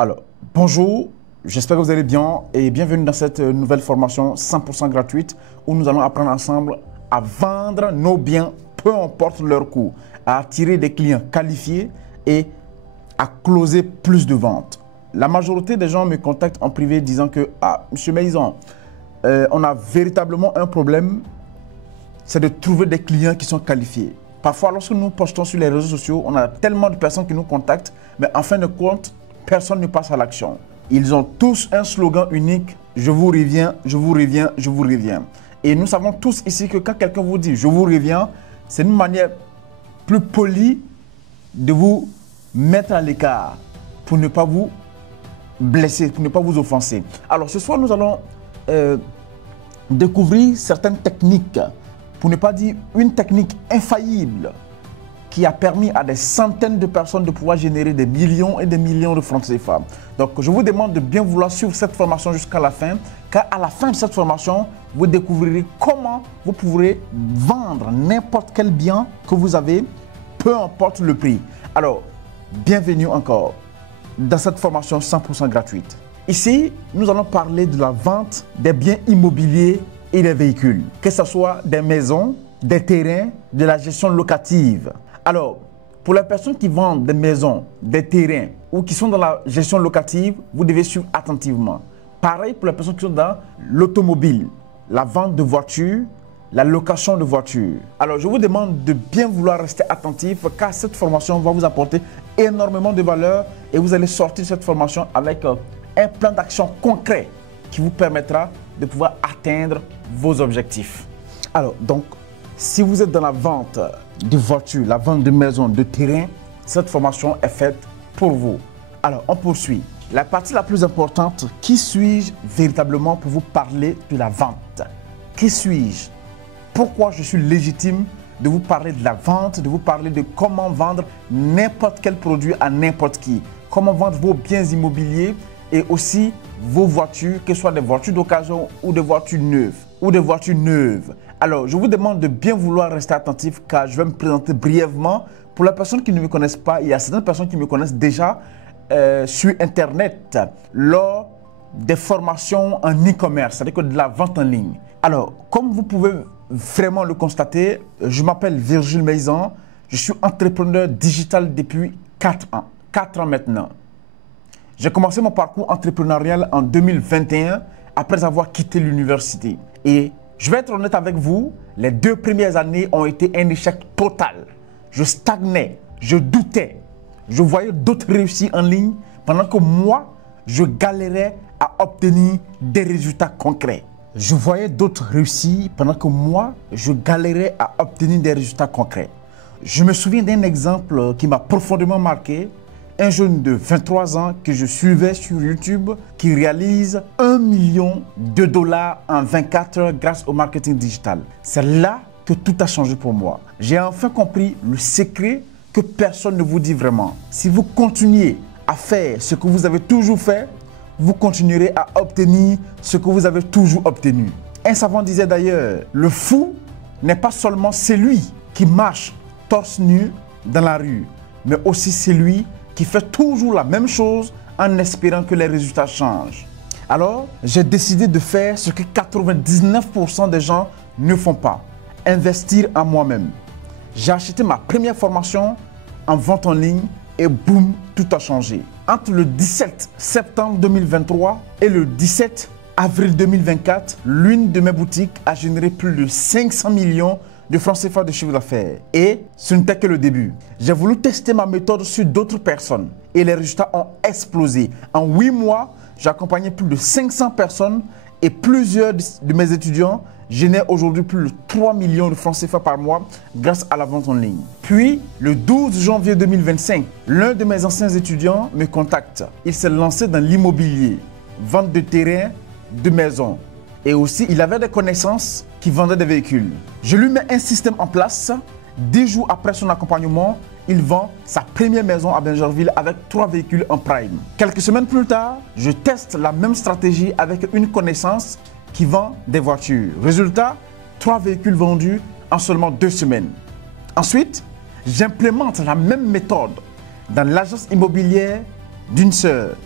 Alors, bonjour, j'espère que vous allez bien et bienvenue dans cette nouvelle formation 100% gratuite où nous allons apprendre ensemble à vendre nos biens, peu importe leur coût, à attirer des clients qualifiés et à closer plus de ventes. La majorité des gens me contactent en privé disant que « Ah, monsieur Maison, on a véritablement un problème, c'est de trouver des clients qui sont qualifiés. » Parfois, lorsque nous postons sur les réseaux sociaux, on a tellement de personnes qui nous contactent, mais en fin de compte, personne ne passe à l'action. Ils ont tous un slogan unique, je vous reviens, je vous reviens, je vous reviens. Et nous savons tous ici que quand quelqu'un vous dit je vous reviens, c'est une manière plus polie de vous mettre à l'écart pour ne pas vous blesser, pour ne pas vous offenser. Alors ce soir, nous allons découvrir certaines techniques, pour ne pas dire une technique infaillible qui a permis à des centaines de personnes de pouvoir générer des millions et des millions de francs CFA. Donc, je vous demande de bien vouloir suivre cette formation jusqu'à la fin, car à la fin de cette formation, vous découvrirez comment vous pourrez vendre n'importe quel bien que vous avez, peu importe le prix. Alors, bienvenue encore dans cette formation 100% gratuite. Ici, nous allons parler de la vente des biens immobiliers et des véhicules, que ce soit des maisons, des terrains, de la gestion locative. Alors, pour les personnes qui vendent des maisons, des terrains ou qui sont dans la gestion locative, vous devez suivre attentivement. Pareil pour les personnes qui sont dans l'automobile, la vente de voitures, la location de voitures. Alors, je vous demande de bien vouloir rester attentif car cette formation va vous apporter énormément de valeur et vous allez sortir de cette formation avec un plan d'action concret qui vous permettra de pouvoir atteindre vos objectifs. Alors, donc, si vous êtes dans la vente de voitures, la vente de maisons, de terrains, cette formation est faite pour vous. Alors, on poursuit. La partie la plus importante, qui suis-je véritablement pour vous parler de la vente? Qui suis-je? Pourquoi je suis légitime de vous parler de la vente, de vous parler de comment vendre n'importe quel produit à n'importe qui? Comment vendre vos biens immobiliers et aussi vos voitures, que ce soit des voitures d'occasion ou des voitures neuves. Alors, je vous demande de bien vouloir rester attentif car je vais me présenter brièvement. Pour les personnes qui ne me connaissent pas, il y a certaines personnes qui me connaissent déjà sur Internet lors des formations en e-commerce, c'est-à-dire que de la vente en ligne. Alors, comme vous pouvez vraiment le constater, je m'appelle Virgile Maison, je suis entrepreneur digital depuis 4 ans. 4 ans maintenant. J'ai commencé mon parcours entrepreneurial en 2021 après avoir quitté l'université. Et je vais être honnête avec vous, les 2 premières années ont été un échec total. Je stagnais, je doutais. Je voyais d'autres réussir en ligne pendant que moi, je galérais à obtenir des résultats concrets. Je voyais d'autres réussir pendant que moi, je galérais à obtenir des résultats concrets. Je me souviens d'un exemple qui m'a profondément marqué. Un jeune de 23 ans que je suivais sur YouTube qui réalise $1 million en 24 heures grâce au marketing digital. C'est là que tout a changé pour moi. J'ai enfin compris le secret que personne ne vous dit vraiment. Si vous continuez à faire ce que vous avez toujours fait, vous continuerez à obtenir ce que vous avez toujours obtenu. Un savant disait d'ailleurs, le fou n'est pas seulement celui qui marche torse nu dans la rue, mais aussi celui qui fait toujours la même chose en espérant que les résultats changent. Alors, j'ai décidé de faire ce que 99% des gens ne font pas, investir en moi-même. J'ai acheté ma première formation en vente en ligne et boum, tout a changé. Entre le 17 septembre 2023 et le 17 avril 2024, l'une de mes boutiques a généré plus de 500 millions de francs CFA de chiffre d'affaires. Et ce n'était que le début. J'ai voulu tester ma méthode sur d'autres personnes et les résultats ont explosé. En 8 mois, j'ai accompagné plus de 500 personnes et plusieurs de mes étudiants génèrent aujourd'hui plus de 3 millions de francs CFA par mois grâce à la vente en ligne. Puis, le 12 janvier 2025, l'un de mes anciens étudiants me contacte. Il s'est lancé dans l'immobilier, vente de terrain, de maisons. Et aussi, il avait des connaissances qui vendaient des véhicules. Je lui mets un système en place. 10 jours après son accompagnement, il vend sa première maison à Bingerville avec 3 véhicules en prime. Quelques semaines plus tard, je teste la même stratégie avec une connaissance qui vend des voitures. Résultat, 3 véhicules vendus en seulement 2 semaines. Ensuite, j'implémente la même méthode dans l'agence immobilière d'une sœur.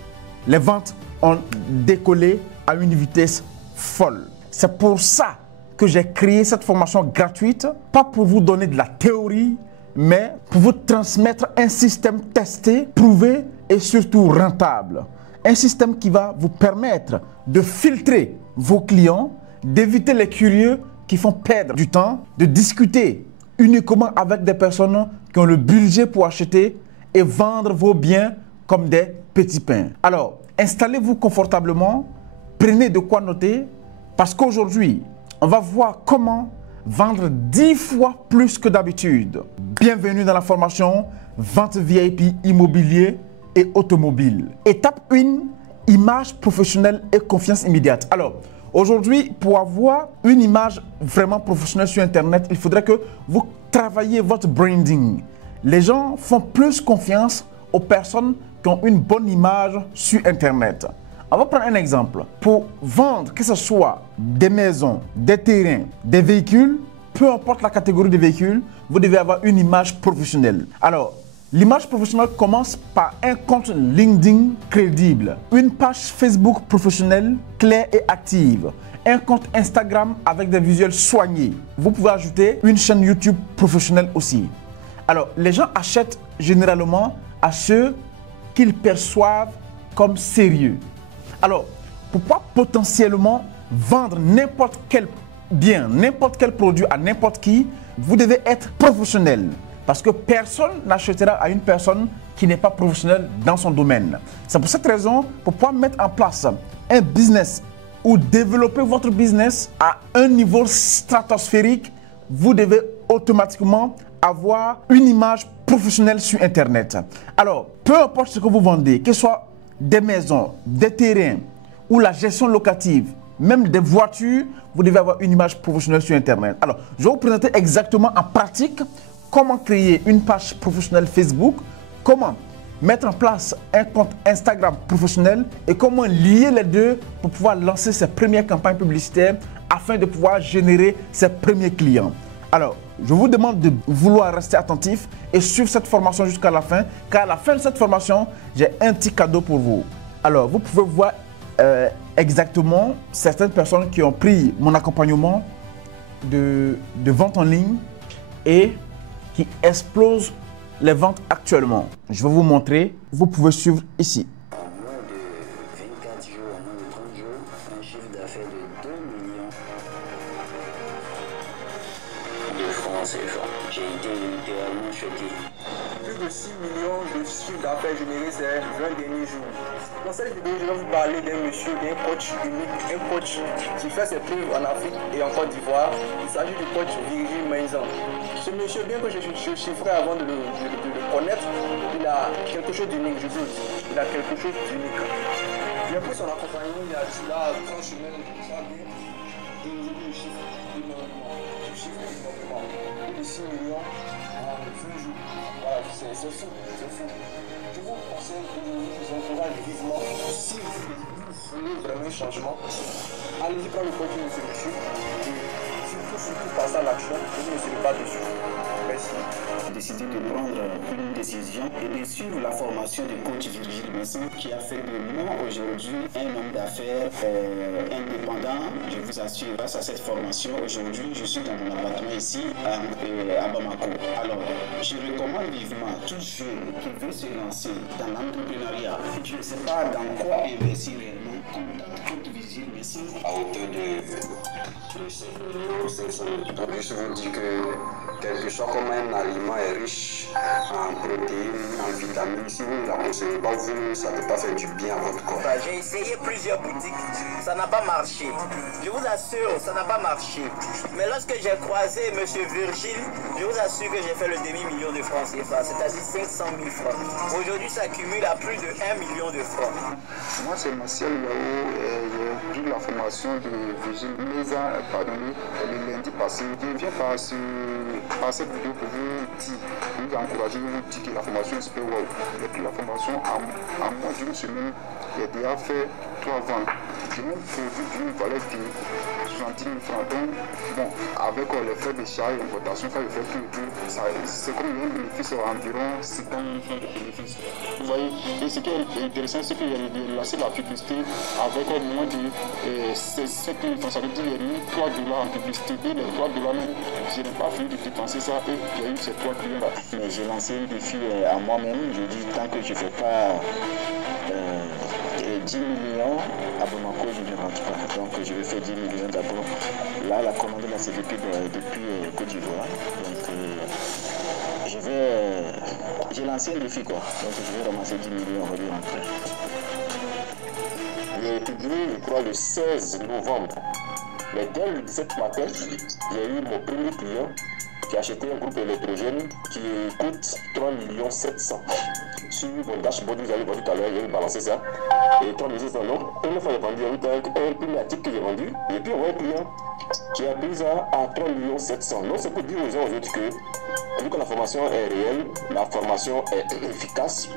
les ventes ont décollé à une vitesse folle. C'est pour ça que j'ai créé cette formation gratuite, pas pour vous donner de la théorie, mais pour vous transmettre un système testé, prouvé et surtout rentable. Un système qui va vous permettre de filtrer vos clients, d'éviter les curieux qui font perdre du temps, de discuter uniquement avec des personnes qui ont le budget pour acheter et vendre vos biens comme des petits pains. Alors, installez-vous confortablement, prenez de quoi noter, parce qu'aujourd'hui, on va voir comment vendre 10 fois plus que d'habitude. Bienvenue dans la formation Vente VIP immobilier et automobile. Étape 1, image professionnelle et confiance immédiate. Alors, aujourd'hui, pour avoir une image vraiment professionnelle sur Internet, il faudrait que vous travaillez votre branding. Les gens font plus confiance aux personnes qui ont une bonne image sur Internet. On va prendre un exemple. Pour vendre, que ce soit des maisons, des terrains, des véhicules, peu importe la catégorie de véhicules, vous devez avoir une image professionnelle. Alors, l'image professionnelle commence par un compte LinkedIn crédible, une page Facebook professionnelle claire et active, un compte Instagram avec des visuels soignés. Vous pouvez ajouter une chaîne YouTube professionnelle aussi. Alors, les gens achètent généralement à ceux qu'ils perçoivent comme sérieux. Alors, pour pouvoir potentiellement vendre n'importe quel bien, n'importe quel produit à n'importe qui, vous devez être professionnel. Parce que personne n'achètera à une personne qui n'est pas professionnelle dans son domaine. C'est pour cette raison, pour pouvoir mettre en place un business ou développer votre business à un niveau stratosphérique, vous devez automatiquement avoir une image professionnelle sur Internet. Alors, peu importe ce que vous vendez, que ce soit des maisons, des terrains ou la gestion locative, même des voitures, vous devez avoir une image professionnelle sur Internet. Alors, je vais vous présenter exactement en pratique comment créer une page professionnelle Facebook, comment mettre en place un compte Instagram professionnel et comment lier les deux pour pouvoir lancer ses premières campagnes publicitaires afin de pouvoir générer ses premiers clients. Alors, je vous demande de vouloir rester attentif et suivre cette formation jusqu'à la fin, car à la fin de cette formation, j'ai un petit cadeau pour vous. Alors, vous pouvez voir exactement certaines personnes qui ont pris mon accompagnement de vente en ligne et qui explosent les ventes actuellement. Je vais vous montrer, vous pouvez suivre ici. En moins de 24 jours, en moins de 30 jours, un chiffre d'affaires de 2 millions de francs CFA. J'ai été littéralement choqué. Plus de 6 millions de chiffre d'affaires générés ces 20 derniers jours. Dans cette vidéo, je vais vous parler d'un monsieur, d'un coach unique, un coach qui fait ses preuves en Afrique et en Côte d'Ivoire. Il s'agit du coach Virgile Mainzan. Ce monsieur, bien que je chiffrais avant de le connaître, il a quelque chose d'unique, je vous dis. Il a quelque chose d'unique. J'ai pris son accompagnement il y a 3 semaines, ça bien. Et aujourd'hui, je chiffre énormément. Je chiffre énormément. Plus de 6 millions en 20 jours. Voilà, c'est fou, c'est fou. Je vous conseille, je vous encourage vivement, si vous voulez vraiment un changement, allez-y prendre le coaching de ce monsieur. Surtout passer à l'action, je ne suis pas dessus. Merci. J'ai décidé de prendre une décision et de suivre la formation du coach Virgile Mainzan qui a fait de moi aujourd'hui un homme d'affaires indépendant. Je vous assure, grâce à cette formation, aujourd'hui, je suis dans mon appartement ici à Bamako. Alors, je recommande vivement tout jeune qui veut se lancer dans l'entrepreneuriat. Je ne sais pas dans quoi investir réellement, contacte coach Virgile Mainzan à hauteur de 500 000. Donc, je vous dis que quelque chose comme un aliment est riche en protéines, en vitamines. Si vous ne la consommez pas, ça ne peut pas faire du bien à votre corps. J'ai essayé plusieurs boutiques, ça n'a pas marché. Je vous assure, ça n'a pas marché. Mais lorsque j'ai croisé M. Virgile, je vous assure que j'ai fait le demi-million de francs CFA, c'est-à-dire 500 000 francs. Aujourd'hui, ça cumule à plus de 1 million de francs. Moi, c'est Martial Yao et j'ai pris la formation de Virgile Mainzan, le lundi passé. Je viens par cette vidéo pour vous encourager, vous dire que la formation est super wow. J'ai pris la formation en moins d'une semaine, j'ai déjà fait 3 ventes. J'ai même produit d'une valeur de 70 000 francs. Donc, bon, avec les frais de charge, l'importation, ça fait que c'est comme un bénéfice environ 50 000 francs de bénéfice. Vous voyez, et ce qui est intéressant, c'est qu'il y a lancé la publicité avec au moins de 7 000 francs. Ça veut dire qu'il y a eu 3 $ en publicité. Et les 3 $ même, je n'ai pas fini de dépenser ça et il y a eu ces 3 clients là. Mais j'ai lancé le défi à moi-même. Je dis tant que je ne fais pas 10 millions à Bamako, je ne rentre pas. Donc je vais faire 10 millions d'abord. Là, la commande là, c'est depuis Côte d'Ivoire. Donc j'ai lancé un défi quoi. Donc je vais ramasser 10 millions, on va y rentrer. Il a été publié, je crois, le 16 novembre. Mais dès le 17 matin, il y a eu mon premier client qui a acheté un groupe électrogène qui coûte 3 700 000. Sur mon dashboard, vous avez vu tout à l'heure, il a balancé ça. Et 3 700 000, non. Première fois, il a vendu un premier article que j'ai vendu. Et puis, on voit un client qui a pris ça à 3 700 000. Non, c'est pour dire aux gens aujourd'hui que, vu que la formation est réelle, la formation est efficace.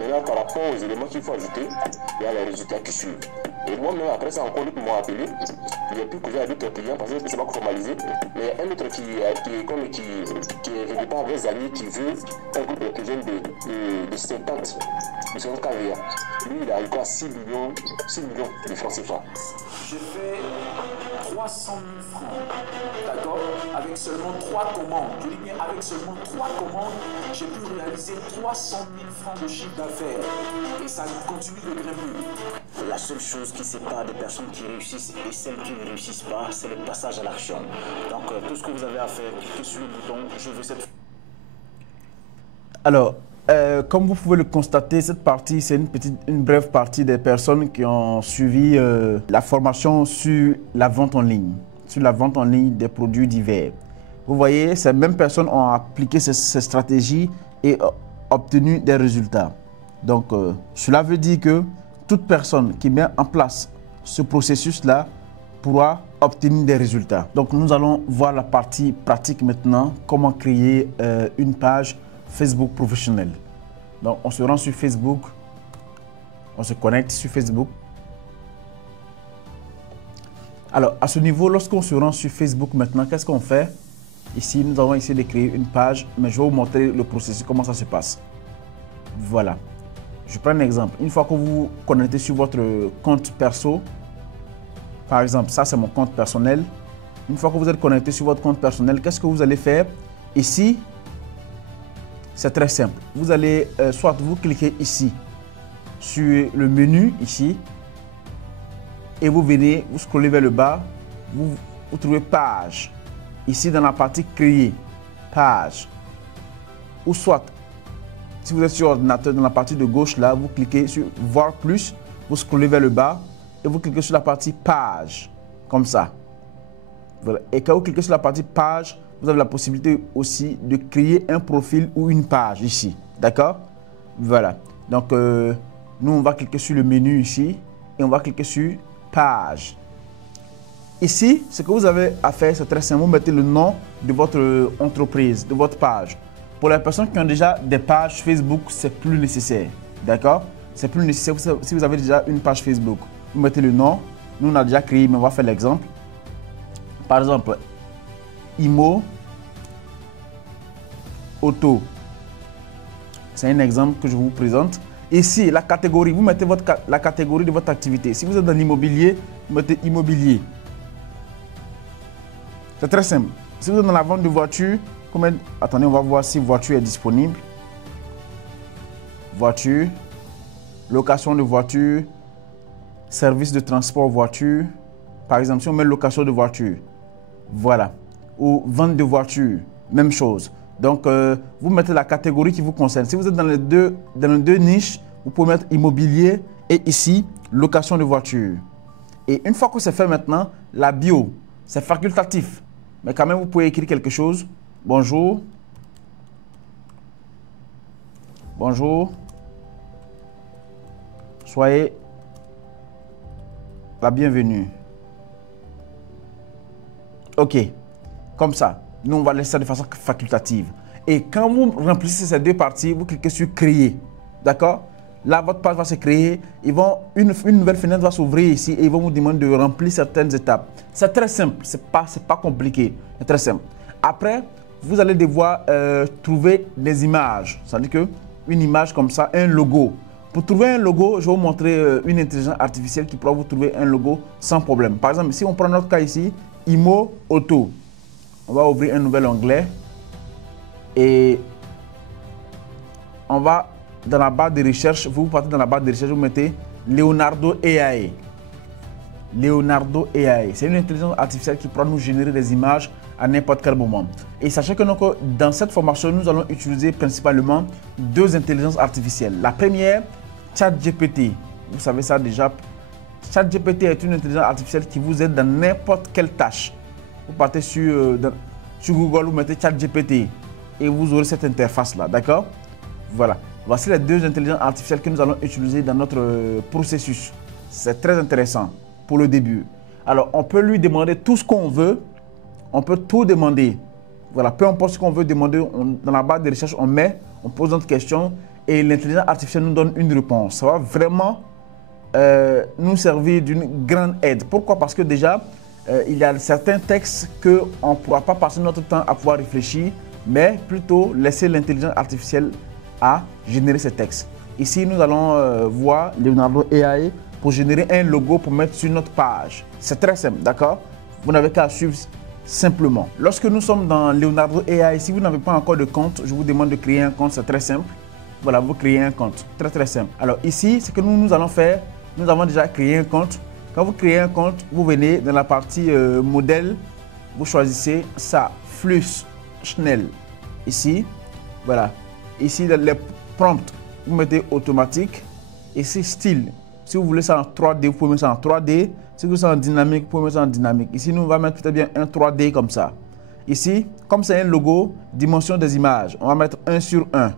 Maintenant, par rapport aux éléments qu'il faut ajouter, il y a les résultats qui suivent. Et moi-même, après ça, encore d'autres m'ont appelé. Il n'y a plus que j'ai d'autres clients parce que c'est pas formalisé. Mais il y a un autre qui est régulier par des amis qui veut un groupe électrogène de 50 kVA. Lui, il a eu quoi 6 millions de francs CFA. Je fais 300 000 francs, d'accord, avec seulement 3 commandes. Je dis bien avec seulement 3 commandes, j'ai pu réaliser 300 000 francs de chiffre d'affaires. Et ça continue de grimper. La seule chose qui sépare des personnes qui réussissent et celles qui ne réussissent pas, c'est le passage à l'action. Donc tout ce que vous avez à faire, cliquez sur le bouton « Je veux cette ». Alors, comme vous pouvez le constater, cette partie, c'est une brève partie des personnes qui ont suivi la formation sur la vente en ligne, des produits divers. Vous voyez, ces mêmes personnes ont appliqué ces stratégies et obtenu des résultats. Donc, cela veut dire que toute personne qui met en place ce processus-là pourra obtenir des résultats. Donc, nous allons voir la partie pratique maintenant, comment créer une page Facebook professionnelle. Donc, on se rend sur Facebook, on se connecte sur Facebook. Alors, à ce niveau, lorsqu'on se rend sur Facebook maintenant, qu'est-ce qu'on fait? Ici, nous allons essayer de créer une page, mais je vais vous montrer le processus, comment ça se passe. Voilà. Je prends un exemple. Une fois que vous vous connectez sur votre compte perso, par exemple, ça c'est mon compte personnel. Une fois que vous êtes connecté sur votre compte personnel, qu'est-ce que vous allez faire? Ici, c'est très simple. Vous allez, soit vous cliquez ici, sur le menu, ici, et vous venez, vous scrollez vers le bas, vous trouvez page. Ici, dans la partie créer, page. Ou soit, si vous êtes sur ordinateur, dans la partie de gauche, là, vous cliquez sur voir plus, vous scrollez vers le bas, et vous cliquez sur la partie page, comme ça. Voilà. Et quand vous cliquez sur la partie page, vous avez la possibilité aussi de créer un profil ou une page ici. D'accord? Voilà. Donc, nous, on va cliquer sur le menu ici et on va cliquer sur page. Ici, ce que vous avez à faire, c'est très simple. Vous mettez le nom de votre entreprise, de votre page. Pour les personnes qui ont déjà des pages Facebook, c'est plus nécessaire. D'accord? C'est plus nécessaire si vous avez déjà une page Facebook. Vous mettez le nom. Nous, on a déjà créé, mais on va faire l'exemple. Par exemple, IMO Auto. C'est un exemple que je vous présente. Ici, la catégorie, vous mettez la catégorie de votre activité. Si vous êtes dans l'immobilier, vous mettez immobilier. C'est très simple. Si vous êtes dans la vente de voitures, attendez, on va voir si voiture est disponible. Voiture, location de voiture, service de transport voiture. Par exemple, si on met location de voiture, voilà. Ou vente de voiture, même chose. Donc, vous mettez la catégorie qui vous concerne. Si vous êtes dans les deux niches, vous pouvez mettre immobilier et ici, location de voiture. Et une fois que c'est fait maintenant, la bio, c'est facultatif. Mais quand même, vous pouvez écrire quelque chose. Bonjour. Bonjour. Soyez la bienvenue. OK. Comme ça. Nous, on va laisser ça de façon facultative. Et quand vous remplissez ces deux parties, vous cliquez sur créer. D'accord? Là, votre page va se créer. Une nouvelle fenêtre va s'ouvrir ici et ils vont vous demander de remplir certaines étapes. C'est très simple, c'est pas compliqué, c'est très simple. Après, vous allez devoir trouver des images. C'est-à-dire qu'une image comme ça, un logo. Pour trouver un logo, je vais vous montrer une intelligence artificielle qui pourra vous trouver un logo sans problème. Par exemple, si on prend notre cas ici, IMO Auto. On va ouvrir un nouvel onglet et on va dans la barre de recherche, vous partez dans la barre de recherche, vous mettez Leonardo AI. Leonardo AI, c'est une intelligence artificielle qui pourra nous générer des images à n'importe quel moment. Et sachez que donc, dans cette formation, nous allons utiliser principalement deux intelligences artificielles. La première, ChatGPT. Vous savez ça déjà. ChatGPT est une intelligence artificielle qui vous aide dans n'importe quelle tâche. Vous partez sur Google, vous mettez ChatGPT et vous aurez cette interface-là, d'accord? Voilà. Voici les deux intelligences artificielles que nous allons utiliser dans notre processus. C'est très intéressant pour le début. Alors, on peut lui demander tout ce qu'on veut. On peut tout demander. Voilà, peu importe ce qu'on veut demander, dans la barre de recherche, on pose notre question et l'intelligence artificielle nous donne une réponse. Ça va vraiment nous servir d'une grande aide. Pourquoi? Parce que déjà, il y a certains textes qu'on ne pourra pas passer notre temps à pouvoir réfléchir, mais plutôt laisser l'intelligence artificielle à générer ces textes. Ici, nous allons voir Leonardo AI pour générer un logo pour mettre sur notre page. C'est très simple, d'accord? Vous n'avez qu'à suivre simplement. Lorsque nous sommes dans Leonardo AI, si vous n'avez pas encore de compte, je vous demande de créer un compte, c'est très simple. Voilà, vous créez un compte, très simple. Alors ici, ce que nous allons faire, nous avons déjà créé un compte. Quand vous créez un compte, vous venez dans la partie modèle, vous choisissez ça, Flux Schnell. Ici, voilà. Ici, les prompts, vous mettez automatique. Ici, style. Si vous voulez ça en 3D, vous pouvez mettre ça en 3D. Si vous voulez ça en dynamique, vous pouvez mettre ça en dynamique. Ici, nous, on va mettre peut-être bien un 3D comme ça. Ici, comme c'est un logo, dimension des images, on va mettre 1 sur 1.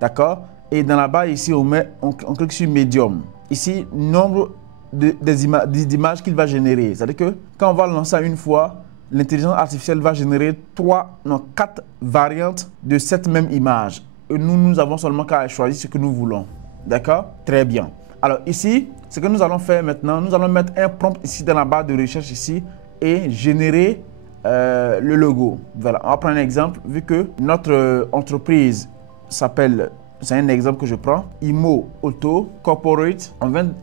D'accord? Et dans la barre ici, on clique sur Medium. Ici, nombre d'images qu'il va générer. C'est-à-dire que quand on va lancer une fois, l'intelligence artificielle va générer 4 variantes de cette même image. Et nous avons seulement qu'à choisir ce que nous voulons. D'accord? Très bien. Alors ici, ce que nous allons faire maintenant, nous allons mettre un prompt ici dans la barre de recherche ici et générer le logo. Voilà, on va prendre un exemple. Vu que notre entreprise s'appelle, c'est un exemple que je prends, IMO Auto Corporate,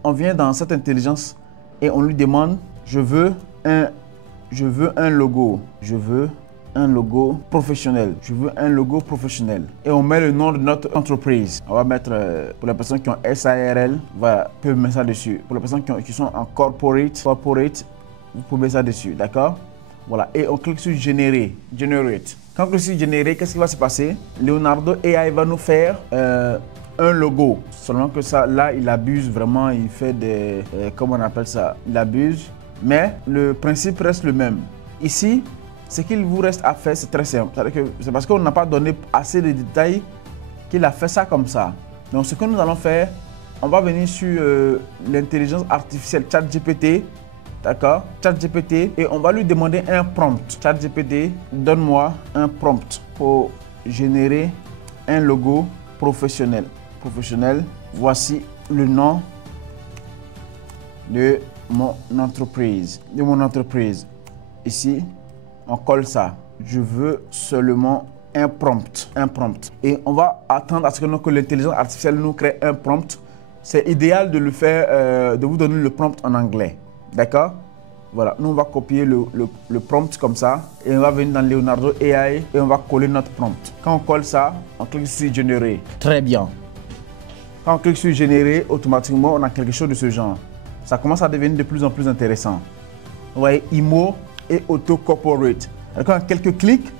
on vient dans cette intelligence et on lui demande, je veux un logo, je veux un logo professionnel. Je veux un logo professionnel. Et on met le nom de notre entreprise. On va mettre, pour les personnes qui ont SARL, voilà, vous pouvez mettre ça dessus. Pour les personnes qui sont en corporate, vous pouvez mettre ça dessus, d'accord? Voilà, et on clique sur Générer, Generate. Quand on clique sur Générer, qu'est-ce qui va se passer? Leonardo AI va nous faire un logo. Seulement que ça, là, il abuse vraiment, il fait des, comment on appelle ça? Il abuse, mais le principe reste le même. Ici, ce qu'il vous reste à faire, c'est très simple. C'est parce qu'on n'a pas donné assez de détails qu'il a fait ça comme ça. Donc, ce que nous allons faire, on va venir sur l'intelligence artificielle ChatGPT. D'accord? ChatGPT. Et on va lui demander un prompt. ChatGPT, donne-moi un prompt pour générer un logo professionnel. Voici le nom de mon entreprise. Ici. On colle ça. Je veux seulement un prompt. Et on va attendre à ce que l'intelligence artificielle nous crée un prompt. C'est idéal de le faire, de vous donner le prompt en anglais. D'accord? Voilà. Nous, on va copier le prompt comme ça. Et on va venir dans Leonardo AI et on va coller notre prompt. Quand on colle ça, on clique sur Générer. Très bien. Quand on clique sur Générer, automatiquement, on a quelque chose de ce genre. Ça commence à devenir de plus en plus intéressant. Vous voyez, IMO et Auto Corporate. En quelques clics,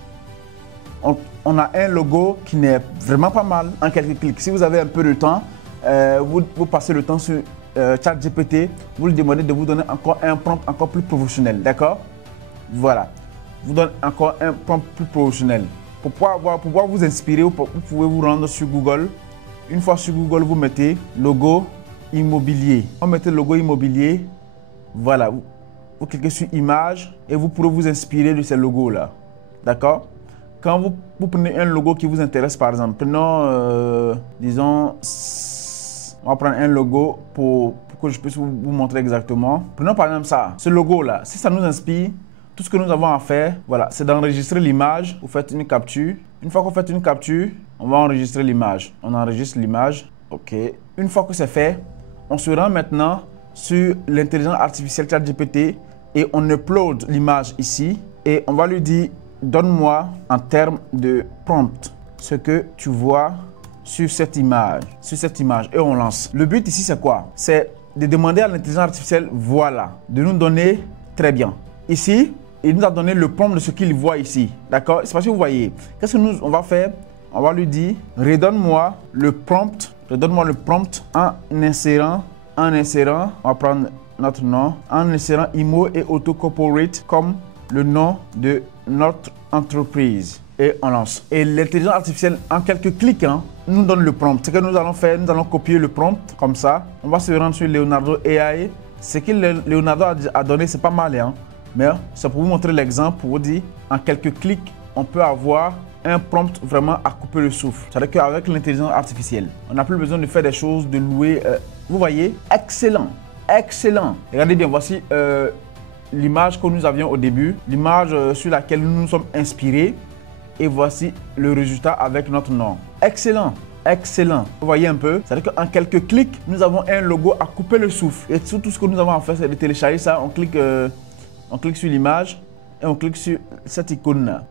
on a un logo qui n'est vraiment pas mal en quelques clics. Si vous avez un peu de temps, vous passez le temps sur ChatGPT, vous lui demandez de vous donner encore un prompt encore plus professionnel. D'accord? Voilà. Vous donne encore un prompt plus professionnel. Pour pouvoir vous inspirer, vous pouvez vous rendre sur Google. Une fois sur Google, vous mettez logo immobilier. On mettez le logo immobilier. Voilà. Vous cliquez sur image et vous pourrez vous inspirer de ces logos-là. D'accord? Quand vous prenez un logo qui vous intéresse, par exemple, prenons, disons, On va prendre un logo pour que je puisse vous montrer exactement. Prenons par exemple ça, ce logo-là. Si ça nous inspire, tout ce que nous avons à faire, voilà, c'est d'enregistrer l'image. Vous faites une capture. Une fois que vous faites une capture, on va enregistrer l'image. On enregistre l'image. OK. Une fois que c'est fait, on se rend maintenant sur l'intelligence artificielle ChatGPT et on upload l'image ici et on va lui dire donne-moi en termes de prompt ce que tu vois sur cette image et on lance. Le but ici c'est quoi? C'est de demander à l'intelligence artificielle, voilà, de nous donner très bien. Ici, il nous a donné le prompt de ce qu'il voit ici, d'accord? C'est parce que vous voyez, qu'est-ce que nous on va faire? On va lui dire redonne-moi le prompt en insérant, on va prendre notre nom, en insérant IMO et Auto Corporate comme le nom de notre entreprise. Et on lance. Et l'intelligence artificielle, en quelques clics, nous donne le prompt. Ce que nous allons faire, nous allons copier le prompt comme ça. On va se rendre sur Leonardo AI. Ce que Leonardo a donné, c'est pas mal, mais c'est pour vous montrer l'exemple, pour vous dire, en quelques clics, on peut avoir un prompt vraiment à couper le souffle. C'est-à-dire qu'avec l'intelligence artificielle, on n'a plus besoin de faire des choses, de louer. Vous voyez, excellent, excellent. Regardez bien, voici l'image que nous avions au début, l'image sur laquelle nous nous sommes inspirés. Et voici le résultat avec notre nom. Excellent, excellent. Vous voyez un peu, c'est-à-dire qu'en quelques clics, nous avons un logo à couper le souffle. Et tout ce que nous avons à faire, c'est de télécharger ça. On clique sur l'image et on clique sur cette icône-là,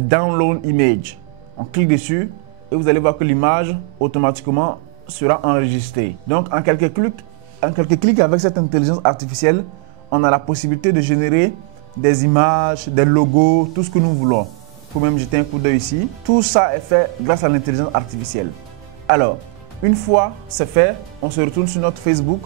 Download Image. On clique dessus et vous allez voir que l'image automatiquement sera enregistrée. Donc en quelques clics avec cette intelligence artificielle, on a la possibilité de générer des images, des logos, tout ce que nous voulons. Vous pouvez même jeter un coup d'œil ici. Tout ça est fait grâce à l'intelligence artificielle. Alors, une fois c'est fait, on se retourne sur notre Facebook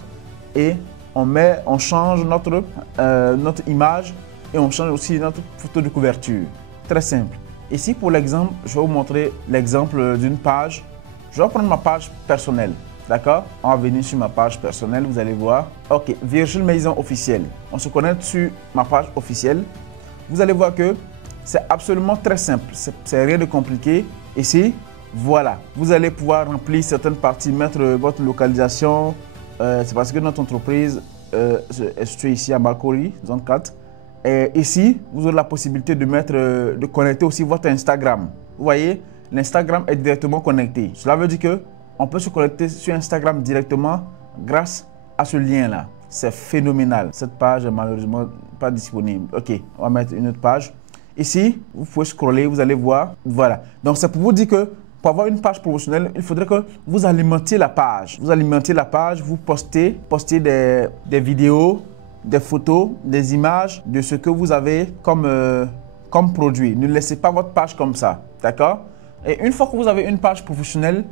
et on change notre image et on change aussi notre photo de couverture. Très simple. Ici, pour l'exemple, je vais vous montrer l'exemple d'une page. Je vais prendre ma page personnelle. D'accord? On va venir sur ma page personnelle, vous allez voir. OK, Virgile Maison officiel. On se connecte sur ma page officielle. Vous allez voir que c'est absolument très simple, c'est rien de compliqué. Ici, voilà, vous allez pouvoir remplir certaines parties, mettre votre localisation. C'est parce que notre entreprise est située ici à Malcory, zone 4. Et ici, vous aurez la possibilité de connecter aussi votre Instagram. Vous voyez, l'Instagram est directement connecté. Cela veut dire qu'on peut se connecter sur Instagram directement grâce à ce lien-là. C'est phénoménal. Cette page est malheureusement pas disponible. OK, on va mettre une autre page. Ici, vous pouvez scroller, vous allez voir. Voilà. Donc, c'est pour vous dire que pour avoir une page promotionnelle, il faudrait que vous alimentiez la page. Vous alimentez la page, vous postez des vidéos, des photos, des images de ce que vous avez comme produit. Ne laissez pas votre page comme ça. D'accord? Et une fois que vous avez une page professionnelle,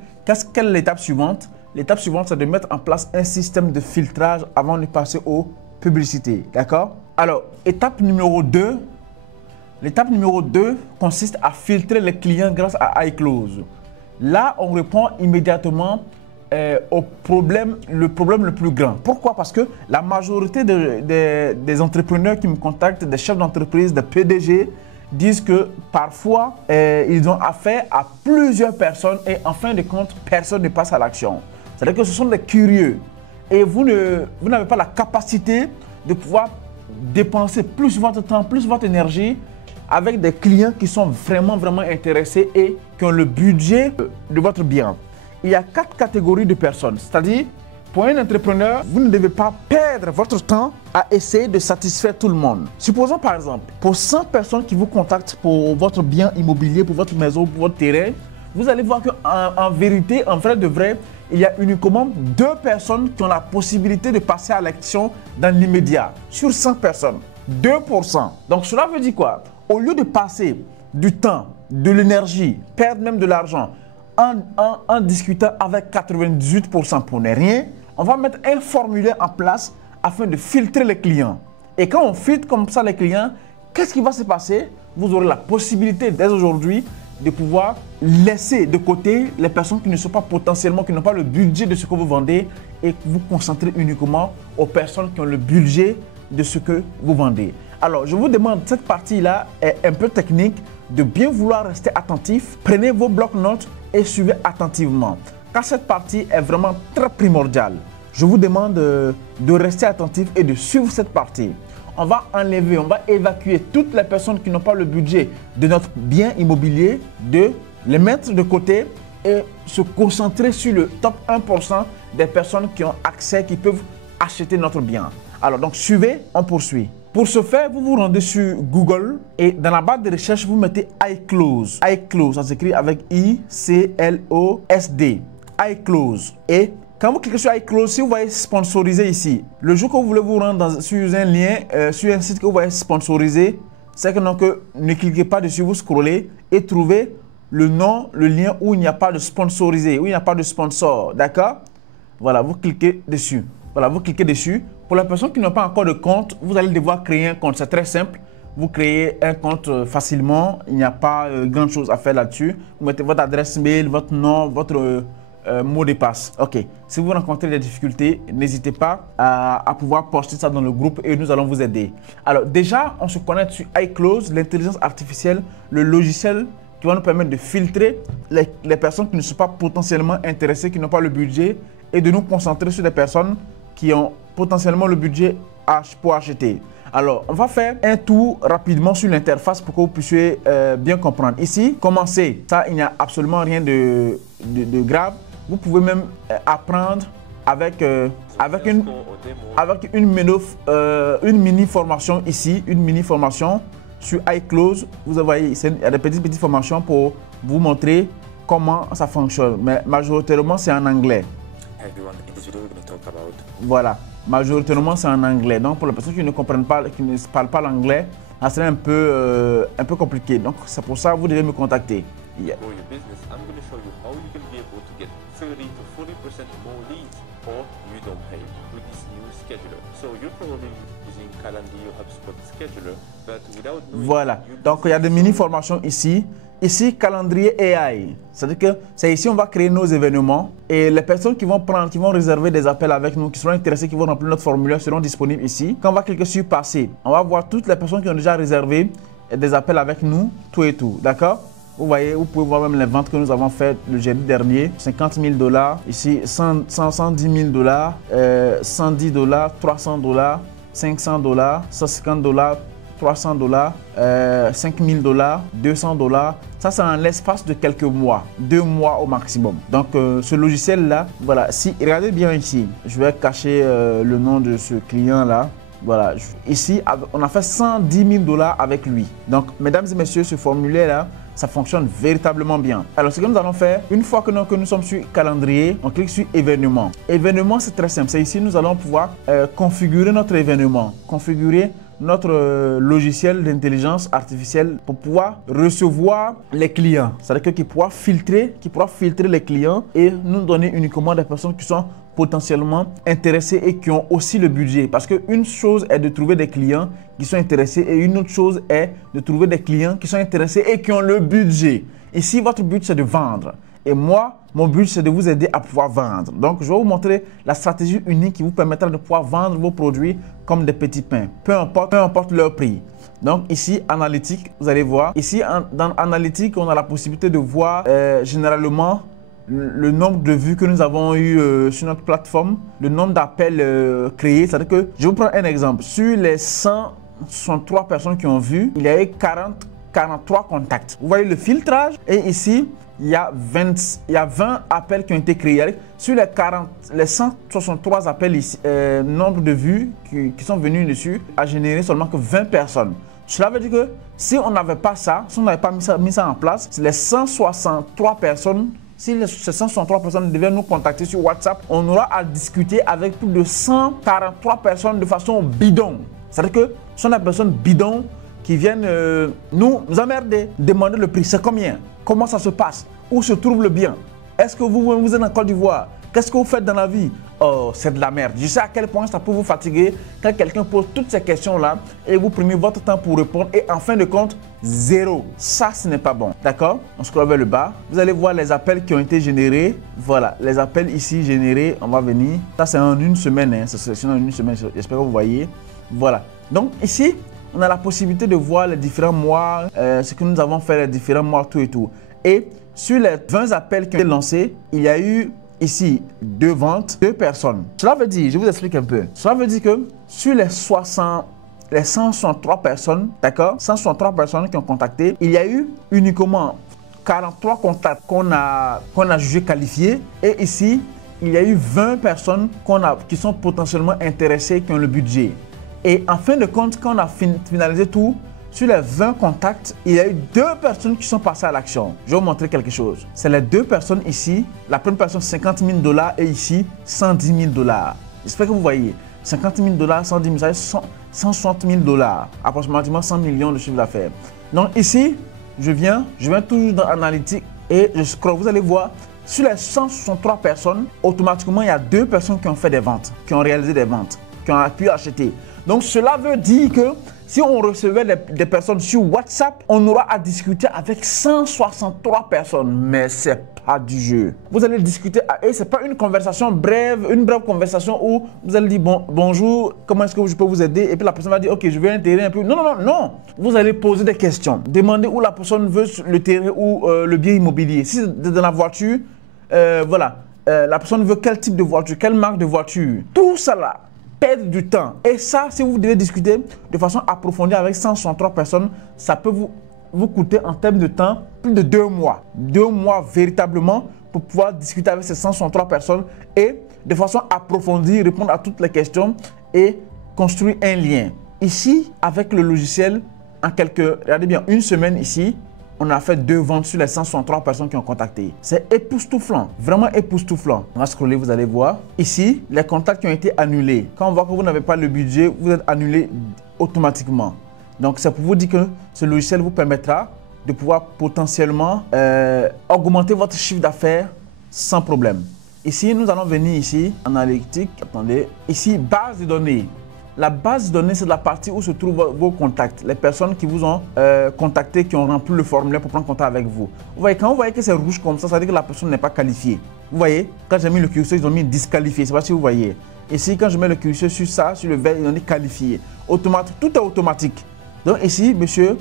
quelle est l'étape suivante? L'étape suivante, c'est de mettre en place un système de filtrage avant de passer aux publicités. D'accord? Alors, étape numéro 2. L'étape numéro 2 consiste à filtrer les clients grâce à iClose. Là, on répond immédiatement le problème le plus grand. Pourquoi? Parce que la majorité des entrepreneurs qui me contactent, des chefs d'entreprise, des PDG, disent que parfois, ils ont affaire à plusieurs personnes et en fin de compte, personne ne passe à l'action. C'est-à-dire que ce sont des curieux et vous n'avez pas la capacité de pouvoir dépenser plus votre temps, plus votre énergie avec des clients qui sont vraiment intéressés et qui ont le budget de votre bien. Il y a 4 catégories de personnes, c'est-à-dire pour un entrepreneur, vous ne devez pas perdre votre temps à essayer de satisfaire tout le monde. Supposons par exemple, pour 100 personnes qui vous contactent pour votre bien immobilier, pour votre maison, pour votre terrain, vous allez voir qu'en vérité, en vrai de vrai, il y a uniquement 2 personnes qui ont la possibilité de passer à l'action dans l'immédiat. Sur 100 personnes, 2%. Donc cela veut dire quoi? Au lieu de passer du temps, de l'énergie, perdre même de l'argent en discutant avec 98% pour ne rien, on va mettre un formulaire en place afin de filtrer les clients. Et quand on filtre comme ça les clients, qu'est-ce qui va se passer? Vous aurez la possibilité dès aujourd'hui de pouvoir laisser de côté les personnes qui ne sont pas potentiellement, qui n'ont pas le budget de ce que vous vendez et vous concentrer uniquement aux personnes qui ont le budget de ce que vous vendez. Alors, je vous demande, cette partie-là est un peu technique, de bien vouloir rester attentif. Prenez vos blocs-notes et suivez attentivement. car cette partie est vraiment très primordiale. Je vous demande de rester attentif et de suivre cette partie. On va enlever, on va évacuer toutes les personnes qui n'ont pas le budget de notre bien immobilier, de les mettre de côté et se concentrer sur le top 1% des personnes qui ont accès, qui peuvent acheter notre bien. Alors donc suivez, on poursuit. Pour ce faire, vous vous rendez sur Google et dans la barre de recherche, vous mettez iClose. iClose, ça s'écrit avec I-C-L-O-S-D. iClose. Et quand vous cliquez sur iClose, si vous voyez sponsoriser ici, le jour que vous voulez vous rendre sur un lien, sur un site que vous voyez sponsoriser, c'est que, ne cliquez pas dessus, vous scrollez et trouvez le nom, le lien où il n'y a pas de sponsorisé, où il n'y a pas de sponsor. D'accord? Voilà, vous cliquez dessus. Voilà, vous cliquez dessus. Pour les personnes qui n'ont pas encore de compte, vous allez devoir créer un compte. C'est très simple. Vous créez un compte facilement. Il n'y a pas grand chose à faire là-dessus. Vous mettez votre adresse mail, votre nom, votre mot de passe. Ok. Si vous rencontrez des difficultés, n'hésitez pas à pouvoir poster ça dans le groupe et nous allons vous aider. Alors déjà, on se connecte sur iClose, l'intelligence artificielle, le logiciel qui va nous permettre de filtrer les personnes qui ne sont pas potentiellement intéressées, qui n'ont pas le budget, et de nous concentrer sur des personnes qui ont potentiellement le budget pour acheter. Alors, on va faire un tour rapidement sur l'interface pour que vous puissiez bien comprendre. Ici, commencer. Ça, il n'y a absolument rien de grave. Vous pouvez même apprendre avec une mini formation ici, une mini formation sur iClose. Vous voyez, il y a des petites formations pour vous montrer comment ça fonctionne. Mais majoritairement, c'est en anglais. Voilà, majoritairement c'est en anglais. Donc pour les personnes qui ne comprennent pas, qui ne parlent pas l'anglais, ça serait un peu compliqué. Donc c'est pour ça que vous devez me contacter. Yeah. For your business, I'm going to show you how you can be able to get 30 to 40% more leads or you don't pay with this new scheduler. So you're probably using Calendly or HubSpot scheduler, but without knowing. Voilà, donc il y a des mini formations ici. Ici, calendrier AI, c'est-à-dire que c'est ici on va créer nos événements et les personnes qui vont réserver des appels avec nous, qui seront intéressées, qui vont remplir notre formulaire seront disponibles ici. Quand on va cliquer sur passer, on va voir toutes les personnes qui ont déjà réservé des appels avec nous, tout et tout, d'accord? Vous voyez, vous pouvez voir même les ventes que nous avons faites le jeudi dernier, 50 000 $, ici 110 000 $, 110 $, 300 $, 500 $, 150 $, 300 $, 5 000 $, 200 $. Ça, c'est en l'espace de quelques mois, 2 mois au maximum. Donc, ce logiciel-là, voilà, si, regardez bien ici, je vais cacher le nom de ce client-là. Voilà, ici, on a fait 110 000 $ avec lui. Donc, mesdames et messieurs, ce formulaire-là, ça fonctionne véritablement bien. Alors, ce que nous allons faire, une fois que nous sommes sur calendrier, on clique sur événement. Événement, c'est très simple. C'est ici, nous allons pouvoir configurer notre événement, configurer notre logiciel d'intelligence artificielle pour pouvoir recevoir les clients. C'est-à-dire qu'il pourra filtrer les clients et nous donner uniquement des personnes qui sont potentiellement intéressés et qui ont aussi le budget. Parce qu'une chose est de trouver des clients qui sont intéressés et une autre chose est de trouver des clients qui sont intéressés et qui ont le budget. Ici, votre but, c'est de vendre. Et moi, mon but, c'est de vous aider à pouvoir vendre. Donc, je vais vous montrer la stratégie unique qui vous permettra de pouvoir vendre vos produits comme des petits pains, peu importe leur prix. Donc, ici, analytique, vous allez voir. Ici, dans analytique, on a la possibilité de voir généralement le nombre de vues que nous avons eu sur notre plateforme, le nombre d'appels créés. C'est-à-dire que, je vous prends un exemple. Sur les 163 personnes qui ont vu, il y a eu 43 contacts. Vous voyez le filtrage et ici, il y a 20 appels qui ont été créés. Sur les 163 appels ici, nombre de vues qui sont venus dessus a généré seulement que 20 personnes. Cela veut dire que si on n'avait pas ça, si on n'avait pas mis ça en place, les 163 personnes, si ces 163 personnes devaient nous contacter sur WhatsApp, on aura à discuter avec plus de 143 personnes de façon bidon. C'est-à-dire que ce sont des personnes bidons qui viennent nous emmerder, demander le prix. C'est combien? Comment ça se passe? Où se trouve le bien? Est-ce que vous êtes en Côte d'Ivoire? Qu'est-ce que vous faites dans la vie? Oh, c'est de la merde. Je sais à quel point ça peut vous fatiguer quand quelqu'un pose toutes ces questions-là et vous prenez votre temps pour répondre et en fin de compte, zéro. Ça, ce n'est pas bon. D'accord? On scrolle vers le bas. Vous allez voir les appels qui ont été générés. Voilà, les appels ici générés. On va venir. Ça, c'est en une semaine. Hein. C'est en une semaine. J'espère que vous voyez. Voilà. Donc, ici, on a la possibilité de voir les différents mois, ce que nous avons fait les différents mois, tout et tout. Et sur les 20 appels qui ont été lancés, il y a eu ici 2 ventes, 2 personnes. Cela veut dire, je vous explique un peu. Cela veut dire que sur les 163 personnes, d'accord, 163 personnes qui ont contacté, il y a eu uniquement 43 contacts qu'on a jugés qualifiés. Et ici, il y a eu 20 personnes qui sont potentiellement intéressées, qui ont le budget. Et en fin de compte, quand on a finalisé tout, sur les 20 contacts, il y a eu 2 personnes qui sont passées à l'action. Je vais vous montrer quelque chose. C'est les 2 personnes ici. La première personne, 50 000 $ et ici, 110 000 $. J'espère que vous voyez. 50 000 $, 110 000 $, 160 000 $, approximativement 100 millions de chiffre d'affaires. Donc ici, je viens toujours dans Analytics et je scroll. Vous allez voir, sur les 163 personnes, automatiquement, il y a 2 personnes qui ont fait des ventes, qui ont réalisé des ventes, qui ont pu acheter. Donc cela veut dire que si on recevait des personnes sur WhatsApp, on aura à discuter avec 163 personnes. Mais c'est pas du jeu. Vous allez discuter à eux, c'est pas une conversation brève, une brève conversation où vous allez dire bonjour, comment est-ce que je peux vous aider? Et puis la personne va dire ok, je veux un terrain un peu. Non, non, non, non. Vous allez poser des questions. Demandez où la personne veut le terrain ou le bien immobilier. Si c'est dans la voiture, voilà. La personne veut quel type de voiture, quelle marque de voiture. Tout ça là perdre du temps. Et ça, si vous devez discuter de façon approfondie avec 163 personnes, ça peut vous coûter en termes de temps plus de 2 mois. 2 mois véritablement pour pouvoir discuter avec ces 163 personnes et de façon approfondie, répondre à toutes les questions et construire un lien. Ici, avec le logiciel, regardez bien, une semaine ici, on a fait 2 ventes sur les 163 personnes qui ont contacté. C'est époustouflant, vraiment époustouflant. On va scroller, vous allez voir. Ici, les contacts qui ont été annulés. Quand on voit que vous n'avez pas le budget, vous êtes annulé automatiquement. Donc, c'est pour vous dire que ce logiciel vous permettra de pouvoir potentiellement augmenter votre chiffre d'affaires sans problème. Ici, nous allons venir ici, Analytics. Attendez. Ici, base de données. La base de données, c'est la partie où se trouvent vos contacts. Les personnes qui vous ont contacté, qui ont rempli le formulaire pour prendre contact avec vous. Vous voyez, quand vous voyez que c'est rouge comme ça veut dire que la personne n'est pas qualifiée. Vous voyez, quand j'ai mis le curseur, ils ont mis disqualifié. Je ne sais pas si vous voyez. Ici, quand je mets le curseur sur ça, sur le vert, ils ont dit qualifié. Automatique, tout est automatique. Donc ici, monsieur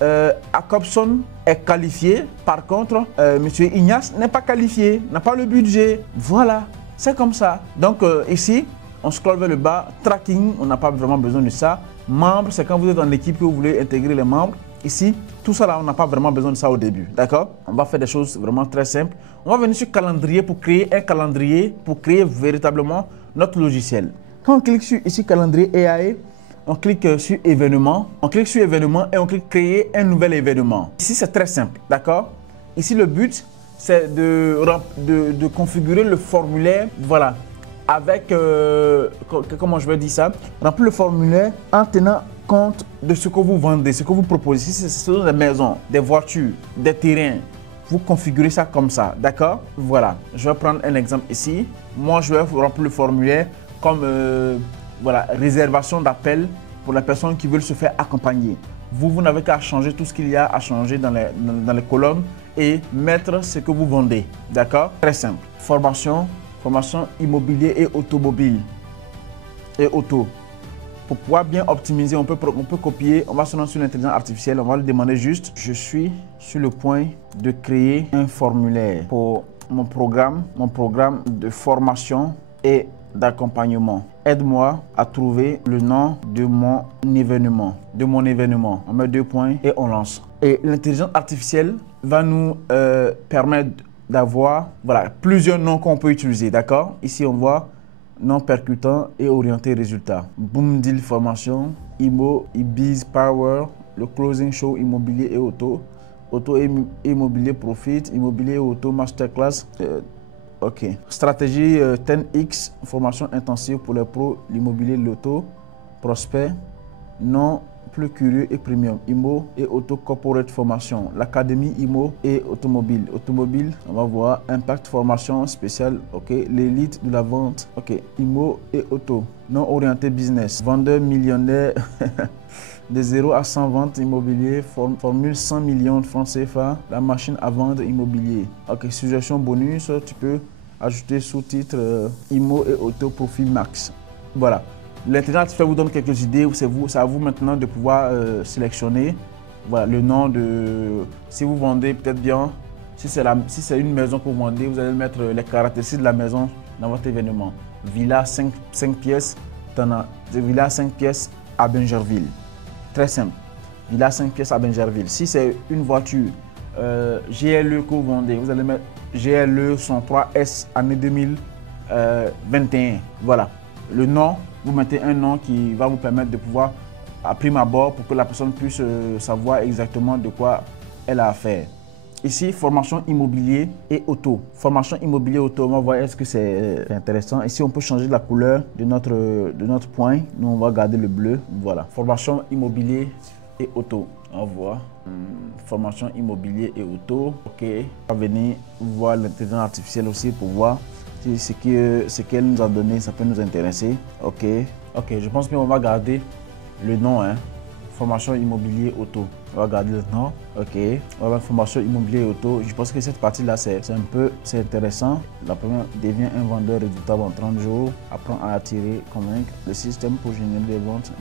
Jacobson est qualifié. Par contre, monsieur Ignace n'est pas qualifié, n'a pas le budget. Voilà, c'est comme ça. Donc ici, on scrolle vers le bas. Tracking, on n'a pas vraiment besoin de ça. Membres, c'est quand vous êtes en équipe que vous voulez intégrer les membres. Ici, tout ça là, on n'a pas vraiment besoin de ça au début. D'accord? On va faire des choses vraiment très simples. On va venir sur calendrier pour créer un calendrier, pour créer véritablement notre logiciel. Quand on clique sur ici calendrier AI, on clique sur événement. On clique sur événement et on clique créer un nouvel événement. Ici, c'est très simple. D'accord? Ici, le but, c'est de configurer le formulaire. Voilà. Avec, comment je vais dire ça, remplir le formulaire en tenant compte de ce que vous vendez, ce que vous proposez. Si ce sont des maisons, des voitures, des terrains, vous configurez ça comme ça, d'accord? Voilà, je vais prendre un exemple ici. Moi, je vais remplir le formulaire comme, voilà, réservation d'appel pour les personnes qui veulent se faire accompagner. Vous n'avez qu'à changer tout ce qu'il y a à changer dans les colonnes et mettre ce que vous vendez, d'accord? Très simple. Formation immobilier et automobile et auto. Pour pouvoir bien optimiser, on peut copier, on va se lancer sur l'intelligence artificielle, on va lui demander juste, je suis sur le point de créer un formulaire pour mon programme de formation et d'accompagnement. Aide-moi à trouver le nom de mon événement. On met 2 points et on lance. Et l'intelligence artificielle va nous permettre d'avoir plusieurs noms qu'on peut utiliser, d'accord? Ici, on voit nom percutant et orienté résultat. Boom Deal Formation, Immo, Ibiz Power, le Closing Show Immobilier et Auto, Auto et Immobilier Profit, Immobilier et Auto Masterclass. Ok. Stratégie 10X, formation intensive pour les pros, l'immobilier, l'auto, prospect, non plus curieux et premium, IMO et auto corporate formation, l'académie IMO et automobile. Automobile, on va voir impact formation spéciale, ok, l'élite de la vente, ok, IMO et auto, non orienté business, vendeur millionnaire de 0 à 100 ventes immobilier, formule 100 millions de francs CFA, la machine à vendre immobilier. Ok, suggestion bonus, tu peux ajouter sous-titre IMO et auto profil max. Voilà. L'intelligence artificielle vous donne quelques idées, c'est à vous maintenant de pouvoir sélectionner voilà, le nom de... Si vous vendez peut-être bien Si c'est une maison que vous vendez, vous allez mettre les caractéristiques de la maison dans votre événement. Villa 5 pièces, villa 5 pièces à Bingerville. Très simple. Villa 5 pièces à Bingerville. Si c'est une voiture GLE que vous vendez, vous allez mettre GLE 103S année 2021. Voilà. Le nom, vous mettez un nom qui va vous permettre de pouvoir, à prime abord, pour que la personne puisse savoir exactement de quoi elle a affaire. Ici, formation immobilier et auto. Formation immobilier auto, on va voir est-ce que c'est intéressant. Ici, on peut changer la couleur de notre point. Nous, on va garder le bleu. Voilà. Formation immobilier et auto. On va voir. Formation immobilier et auto. OK. On va venir voir l'intelligence artificielle aussi pour voir si ce qu'elle nous a donné, ça peut nous intéresser. OK. OK. Je pense qu'on va garder le nom, hein. Formation immobilier auto. On va garder le nom. OK. On va voir formation immobilier auto. Je pense que cette partie-là, c'est intéressant. La première devient un vendeur redoutable en 30 jours. Apprend à attirer, convaincre le système pour générer des ventes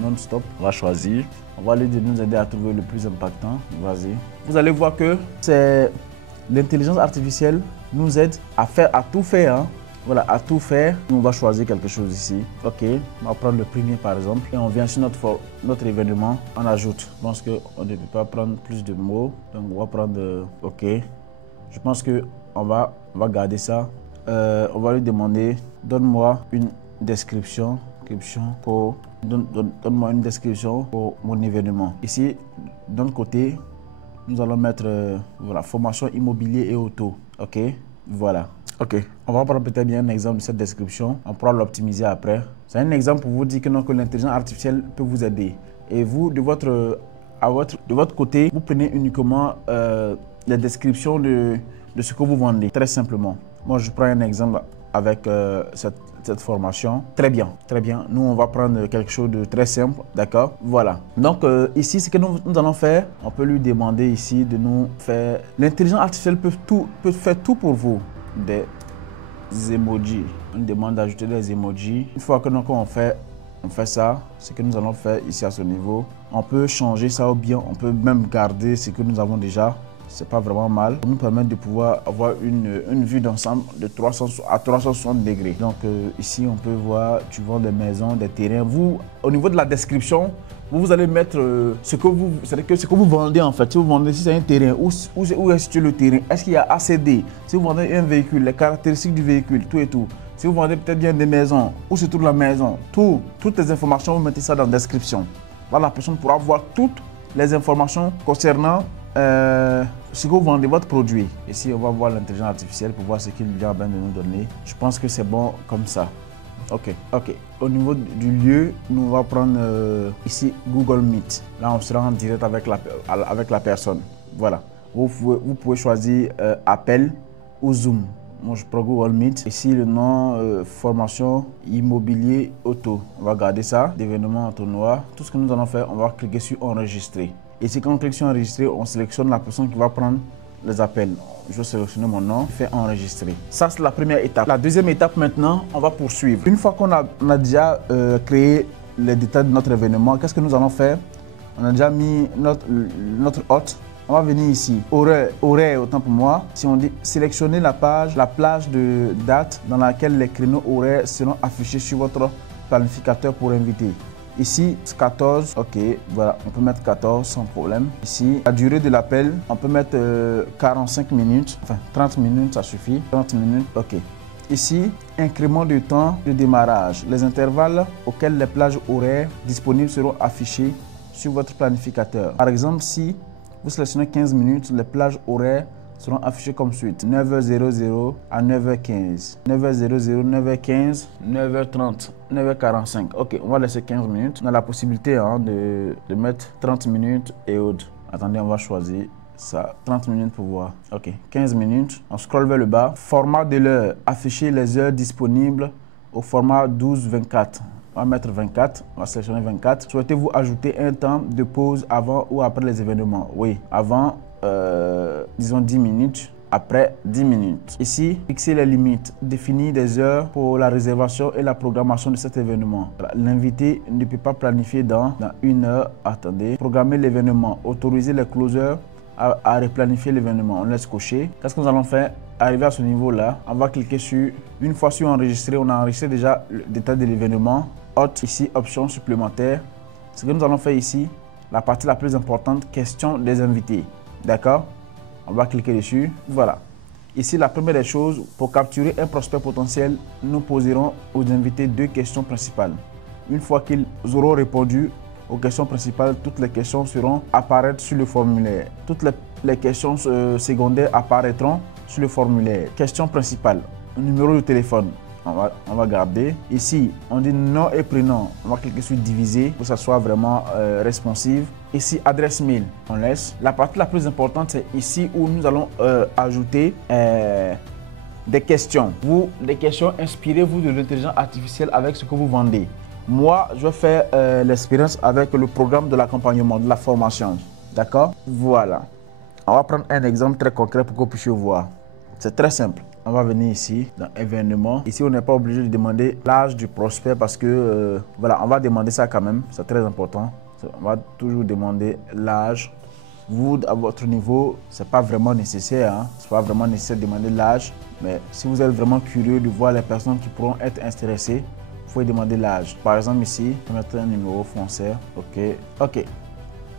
non-stop. On va choisir. On va lui nous aider à trouver le plus impactant. Vas-y. Vous allez voir que c'est l'intelligence artificielle nous aide à tout faire. Hein. Voilà, à tout faire. On va choisir quelque chose ici. OK, on va prendre le premier par exemple. Et on vient sur notre événement, on ajoute. Je pense qu'on ne peut pas prendre plus de mots. Donc on va prendre OK. Je pense qu'on va garder ça. On va lui demander, donne-moi une description pour donne-moi une description pour mon événement. Ici, d'un côté, nous allons mettre voilà, formation immobilier et auto. OK, voilà. OK, on va prendre peut-être bien un exemple de cette description. On pourra l'optimiser après. C'est un exemple pour vous dire que l'intelligence artificielle peut vous aider. Et vous, de votre côté, vous prenez uniquement les descriptions de ce que vous vendez, très simplement. Moi, je prends un exemple avec cette formation. Très bien, très bien. Nous, on va prendre quelque chose de très simple, d'accord? Voilà. Donc, ici, ce que nous allons faire, on peut lui demander ici de nous faire... L'intelligence artificielle peut faire tout pour vous. Des emojis. On demande d'ajouter des emojis. Une fois que on fait ça, ce que nous allons faire ici à ce niveau, on peut changer ça ou bien on peut même garder ce que nous avons déjà. C'est pas vraiment mal. Ça nous permet de pouvoir avoir une vue d'ensemble de 360 degrés. Donc ici, on peut voir, tu vends des maisons, des terrains. Vous, au niveau de la description, vous allez mettre ce que vous vendez en fait. Si vous vendez, si c'est un terrain, où est situé le terrain? Est-ce qu'il y a ACD? Si vous vendez un véhicule, les caractéristiques du véhicule, tout et tout. Si vous vendez peut-être bien des maisons, où se trouve la maison, toutes les informations, vous mettez ça dans la description. Là, la personne pourra voir toutes les informations concernant ce que vous vendez, votre produit. Ici, on va voir l'intelligence artificielle pour voir ce qu'il vient de nous donner. Je pense que c'est bon comme ça. OK. Au niveau du lieu, nous allons prendre ici Google Meet. Là, on sera en direct avec la personne. Voilà. Vous pouvez choisir appel ou Zoom. Moi, je prends Google Meet. Ici, le nom formation immobilier auto. On va garder ça. D'événement entonnoir. Tout ce que nous allons faire, on va cliquer sur enregistrer. Ici, quand on clique sur enregistrer, on sélectionne la personne qui va prendre les appels. Je vais sélectionner mon nom, faire enregistrer. Ça, c'est la première étape. La deuxième étape maintenant, on va poursuivre. Une fois qu'on a déjà créé les détails de notre événement, qu'est-ce que nous allons faire? On a déjà mis notre hôte. On va venir ici. Horaire, autant pour moi. Si on dit sélectionner la plage de date dans laquelle les créneaux horaires seront affichés sur votre planificateur pour inviter. Ici, 14, OK, voilà, on peut mettre 14 sans problème. Ici, la durée de l'appel, on peut mettre 45 minutes, enfin 30 minutes, ça suffit. 30 minutes, OK. Ici, incrément de temps de démarrage. Les intervalles auxquels les plages horaires disponibles seront affichés sur votre planificateur. Par exemple, si vous sélectionnez 15 minutes, les plages horaires seront affichés comme suite. 9h00 à 9h15. 9h00, 9h15, 9h30, 9h45. OK, on va laisser 15 minutes. On a la possibilité de mettre 30 minutes et autres. Attendez, on va choisir ça. 30 minutes pour voir. OK, 15 minutes. On scrolle vers le bas. Format de l'heure. Afficher les heures disponibles au format 12-24. On va mettre 24. On va sélectionner 24. Souhaitez-vous ajouter un temps de pause avant ou après les événements? Oui, avant. Disons 10 minutes, après 10 minutes. Ici, fixer les limites, définir des heures pour la réservation et la programmation de cet événement. L'invité ne peut pas planifier dans une heure. Attendez. Programmer l'événement, autoriser les closers à replanifier l'événement. On laisse cocher. Qu'est-ce que nous allons faire? Arriver à ce niveau-là, on va cliquer sur, une fois sur enregistrer, on a enregistré déjà le détail de l'événement. Autre, ici, options supplémentaires. Ce que nous allons faire ici, la partie la plus importante, question des invités. D'accord? On va cliquer dessus. Voilà. Ici, la première des choses, pour capturer un prospect potentiel, nous poserons aux invités 2 questions principales. Une fois qu'ils auront répondu aux questions principales, toutes les questions seront apparaître sur le formulaire. Toutes les questions secondaires apparaîtront sur le formulaire. Question principale, numéro de téléphone. On va garder. Ici, on dit nom et prénom. On va cliquer sur diviser pour que ça soit vraiment responsive. Ici, adresse mail. On laisse. La partie la plus importante, c'est ici où nous allons ajouter des questions. Des questions, inspirez-vous de l'intelligence artificielle avec ce que vous vendez. Moi, je vais faire l'expérience avec le programme de l'accompagnement, de la formation. D'accord? Voilà. On va prendre un exemple très concret pour que vous puissiez voir. C'est très simple. On va venir ici dans événements. Ici, on n'est pas obligé de demander l'âge du prospect parce que, voilà, on va demander ça quand même. C'est très important. On va toujours demander l'âge. Vous, à votre niveau, c'est pas vraiment nécessaire. Hein? C'est pas vraiment nécessaire de demander l'âge. Mais si vous êtes vraiment curieux de voir les personnes qui pourront être intéressées, vous pouvez demander l'âge. Par exemple, ici, je vais mettre un numéro français. OK.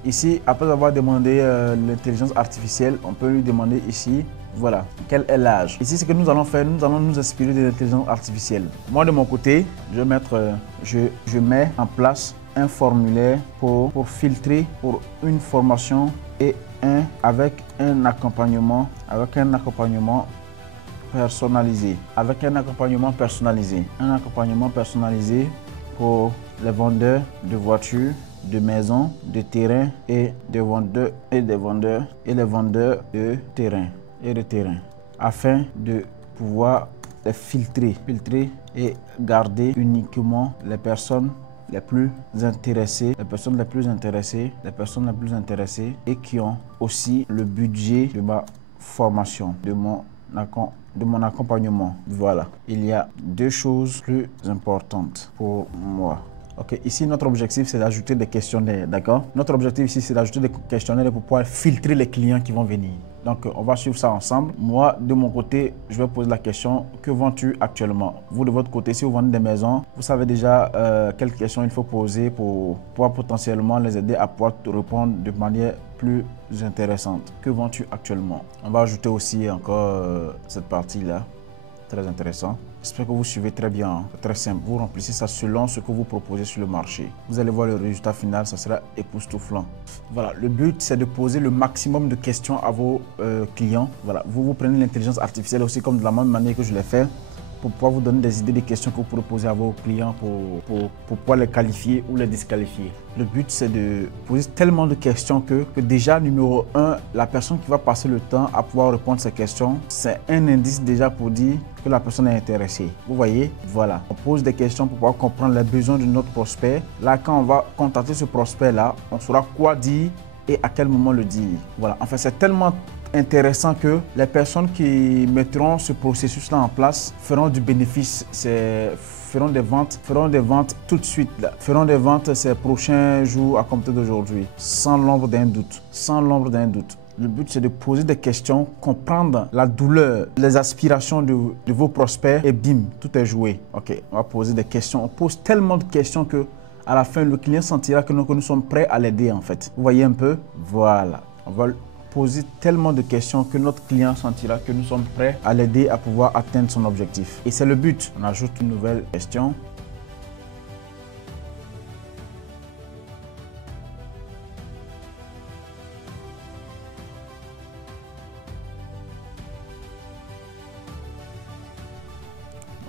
Ici, après avoir demandé l'intelligence artificielle, on peut lui demander ici, voilà, quel est l'âge. Ici, ce que nous allons faire, nous allons nous inspirer de l'intelligence artificielle. Moi, de mon côté, je mets en place un formulaire pour filtrer pour une formation et avec un accompagnement personnalisé. Un accompagnement personnalisé pour les vendeurs de voitures, de maisons, de terrain et des vendeurs de terrain afin de pouvoir les filtrer et garder uniquement les personnes les plus intéressées et qui ont aussi le budget de ma formation, de mon accompagnement. Voilà, il y a 2 choses plus importantes pour moi. Ok, ici notre objectif c'est d'ajouter des questionnaires, d'accord? Notre objectif ici c'est d'ajouter des questionnaires pour pouvoir filtrer les clients qui vont venir. Donc on va suivre ça ensemble. Moi de mon côté, je vais poser la question, que vends-tu actuellement? Vous de votre côté, si vous vendez des maisons, vous savez déjà quelles questions il faut poser pour pouvoir potentiellement les aider à pouvoir te répondre de manière plus intéressante. Que vends-tu actuellement? On va ajouter aussi encore cette partie-là. Très intéressant. J'espère que vous suivez très bien. Hein. C'est très simple. Vous remplissez ça selon ce que vous proposez sur le marché. Vous allez voir le résultat final, ça sera époustouflant. Voilà, le but c'est de poser le maximum de questions à vos clients. Voilà, vous prenez l'intelligence artificielle aussi comme de la même manière que je l'ai fait pour pouvoir vous donner des idées des questions que vous pourrez poser à vos clients pour pouvoir les qualifier ou les disqualifier. Le but, c'est de poser tellement de questions que déjà, numéro 1, la personne qui va passer le temps à pouvoir répondre à ces questions, c'est un indice déjà pour dire que la personne est intéressée. Vous voyez? Voilà. On pose des questions pour pouvoir comprendre les besoins de notre prospect. Là, quand on va contacter ce prospect-là, on saura quoi dire et à quel moment le dire. Voilà. Enfin, c'est tellement intéressant que les personnes qui mettront ce processus-là en place feront du bénéfice, feront des ventes tout de suite, là. Feront des ventes ces prochains jours à compter d'aujourd'hui, sans l'ombre d'un doute, Le but, c'est de poser des questions, comprendre la douleur, les aspirations de vos prospects et bim, tout est joué. Ok, on va poser des questions. On pose tellement de questions que à la fin, le client sentira que nous sommes prêts à l'aider en fait. Vous voyez un peu? Voilà. On va poser tellement de questions que notre client sentira que nous sommes prêts à l'aider à pouvoir atteindre son objectif. Et c'est le but. On ajoute une nouvelle question.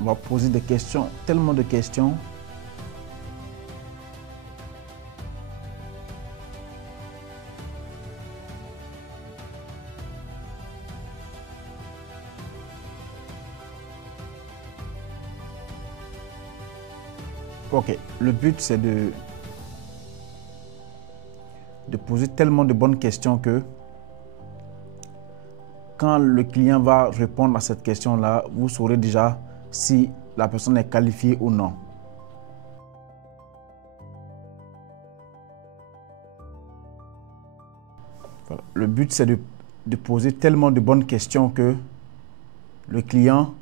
On va poser des questions, tellement de questions. Ok, le but c'est de poser tellement de bonnes questions que quand le client va répondre à cette question-là, vous saurez déjà si la personne est qualifiée ou non. Voilà. Le but, c'est de poser tellement de bonnes questions que le client,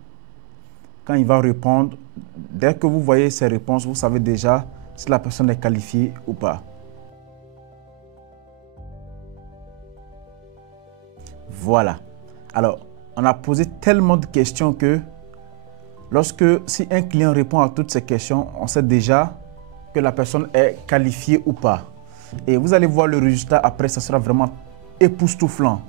quand il va répondre, dès que vous voyez ses réponses, vous savez déjà si la personne est qualifiée ou pas. Voilà. Alors, on a posé tellement de questions que si un client répond à toutes ces questions, on sait déjà que la personne est qualifiée ou pas. Et vous allez voir le résultat après, ça sera vraiment époustouflant.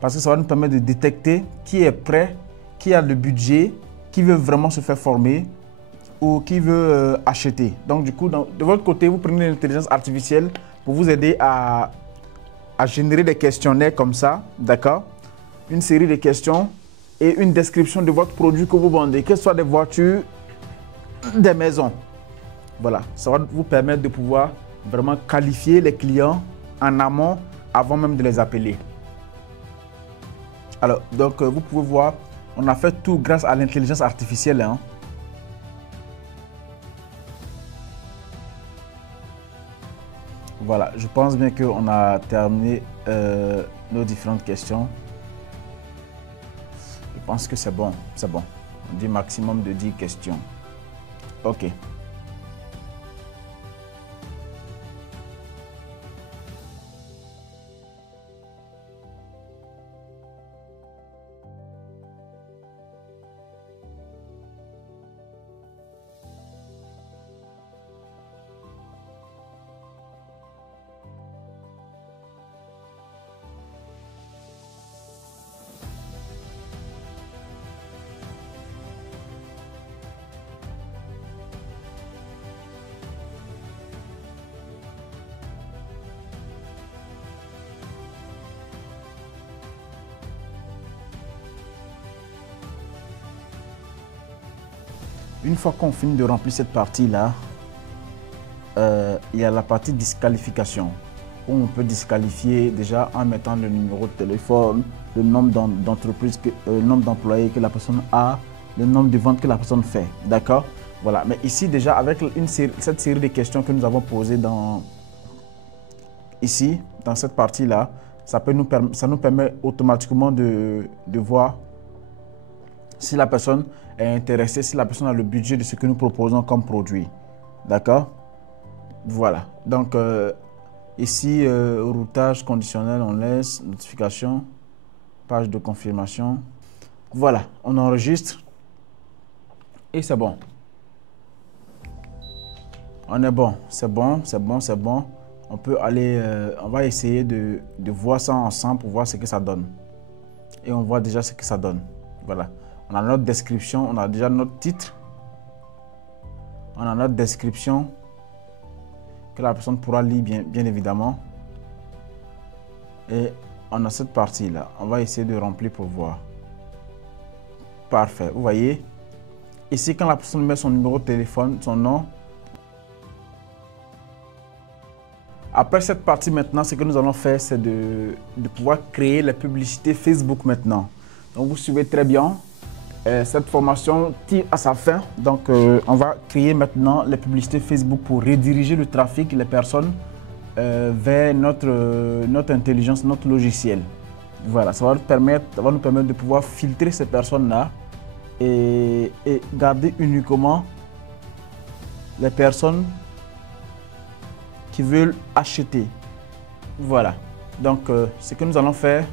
Parce que ça va nous permettre de détecter qui est prêt, qui a le budget, qui veut vraiment se faire former ou qui veut acheter. Donc du coup, de votre côté, vous prenez l'intelligence artificielle pour vous aider à générer des questionnaires comme ça, d'accord? Une série de questions et une description de votre produit que vous vendez, que ce soit des voitures, des maisons. Voilà, ça va vous permettre de pouvoir vraiment qualifier les clients en amont avant même de les appeler. Alors, donc vous pouvez voir, on a fait tout grâce à l'intelligence artificielle. Hein. Voilà, je pense bien qu'on a terminé nos différentes questions. Je pense que c'est bon, c'est bon. On dit maximum de 10 questions. Ok. Une fois qu'on finit de remplir cette partie-là, il y a la partie disqualification, où on peut disqualifier déjà en mettant le numéro de téléphone, le nombre d'entreprises, le nombre d'employés que la personne a, le nombre de ventes que la personne fait. D'accord? Voilà. Mais ici, déjà, avec cette série de questions que nous avons posées ici, dans cette partie-là, ça nous permet automatiquement de voir si la personne est intéressée, si la personne a le budget de ce que nous proposons comme produit. D'accord? Voilà. Donc, ici, routage conditionnel, on laisse, notification, page de confirmation. Voilà, on enregistre et c'est bon. On est bon, c'est bon, c'est bon, c'est bon. On peut aller, on va essayer de voir ça ensemble pour voir ce que ça donne. Et on voit déjà ce que ça donne. Voilà. On a notre description, on a déjà notre titre. On a notre description que la personne pourra lire bien évidemment. Et on a cette partie-là. On va essayer de remplir pour voir. Parfait. Vous voyez, ici, quand la personne met son numéro de téléphone, son nom. Après cette partie maintenant, ce que nous allons faire, c'est de pouvoir créer les publicités Facebook maintenant. Donc, vous suivez très bien. Cette formation tire à sa fin. Donc, on va créer maintenant les publicités Facebook pour rediriger le trafic, les personnes vers notre intelligence, notre logiciel. Voilà, ça va nous permettre de pouvoir filtrer ces personnes-là et garder uniquement les personnes qui veulent acheter. Voilà. Donc, ce que nous allons faire,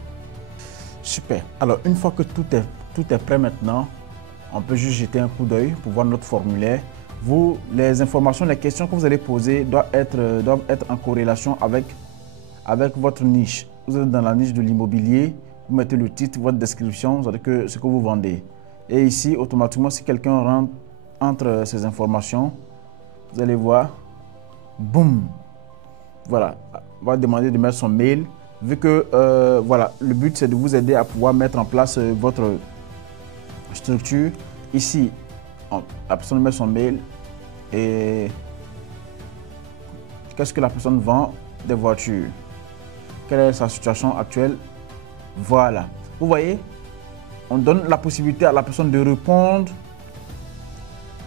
super. Alors, une fois que tout est prêt maintenant, on peut juste jeter un coup d'œil pour voir notre formulaire. Les informations, les questions que vous allez poser doivent être en corrélation avec votre niche. Vous êtes dans la niche de l'immobilier, vous mettez le titre, votre description, vous savez ce que vous vendez. Et ici, automatiquement, si quelqu'un entre ces informations, vous allez voir, boum, voilà, on va demander de mettre son mail. Vu que voilà, le but c'est de vous aider à pouvoir mettre en place votre structure. Ici, la personne met son mail et qu'est-ce que la personne vend? Des voitures. Quelle est sa situation actuelle? Voilà. Vous voyez, on donne la possibilité à la personne de répondre,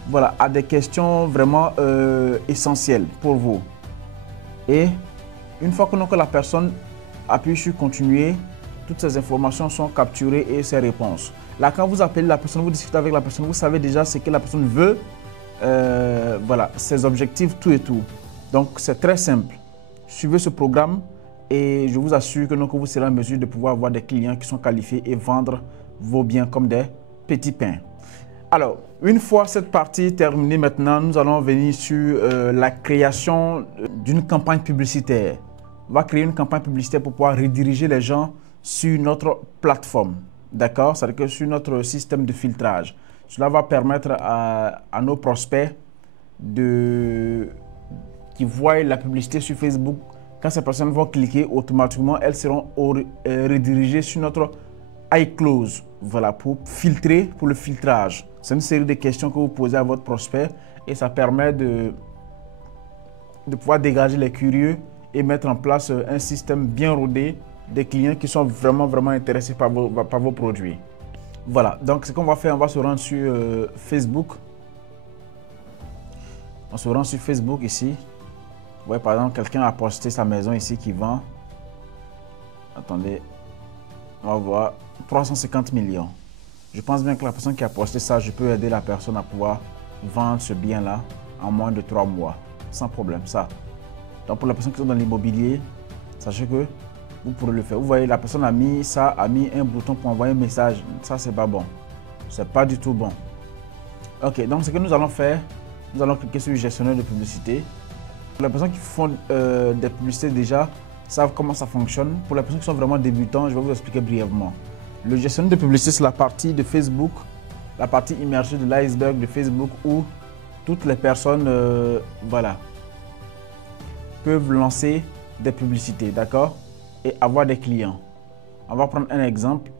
voilà, à des questions vraiment essentielles pour vous. Et une fois que la personne appuyez sur continuer. Toutes ces informations sont capturées et ces réponses. Là, quand vous appelez la personne, vous discutez avec la personne, vous savez déjà ce que la personne veut, voilà, ses objectifs, tout et tout. Donc, c'est très simple. Suivez ce programme et je vous assure que vous serez en mesure de pouvoir avoir des clients qui sont qualifiés et vendre vos biens comme des petits pains. Alors, une fois cette partie terminée maintenant, nous allons venir sur la création d'une campagne publicitaire. On va créer une campagne publicitaire pour pouvoir rediriger les gens sur notre plateforme, d'accord? C'est-à-dire que sur notre système de filtrage. Cela va permettre à nos prospects qui voient la publicité sur Facebook. Quand ces personnes vont cliquer, automatiquement, elles seront redirigées sur notre iClose, voilà, pour filtrer, pour le filtrage. C'est une série de questions que vous posez à votre prospect et ça permet de pouvoir dégager les curieux et mettre en place un système bien rodé des clients qui sont vraiment intéressés par vos produits. Voilà, donc ce qu'on va faire, on va se rendre sur Facebook. On se rend sur Facebook ici. Vous voyez, par exemple, quelqu'un a posté sa maison ici qui vend. Attendez, on va voir 350 millions. Je pense bien que la personne qui a posté ça, je peux aider la personne à pouvoir vendre ce bien-là en moins de 3 mois. Sans problème, ça. Donc pour la personne qui sont dans l'immobilier, sachez que vous pourrez le faire. Vous voyez, la personne a mis ça, a mis un bouton pour envoyer un message. Ça, c'est pas bon. C'est pas du tout bon. Ok, donc ce que nous allons faire, nous allons cliquer sur le gestionnaire de publicité. Pour les personnes qui font des publicités déjà, savent comment ça fonctionne. Pour les personnes qui sont vraiment débutants, je vais vous expliquer brièvement. Le gestionnaire de publicité, c'est la partie de Facebook, la partie immergée de l'iceberg de Facebook où toutes les personnes, voilà, peuvent lancer des publicités, d'accord? Et avoir des clients. On va prendre un exemple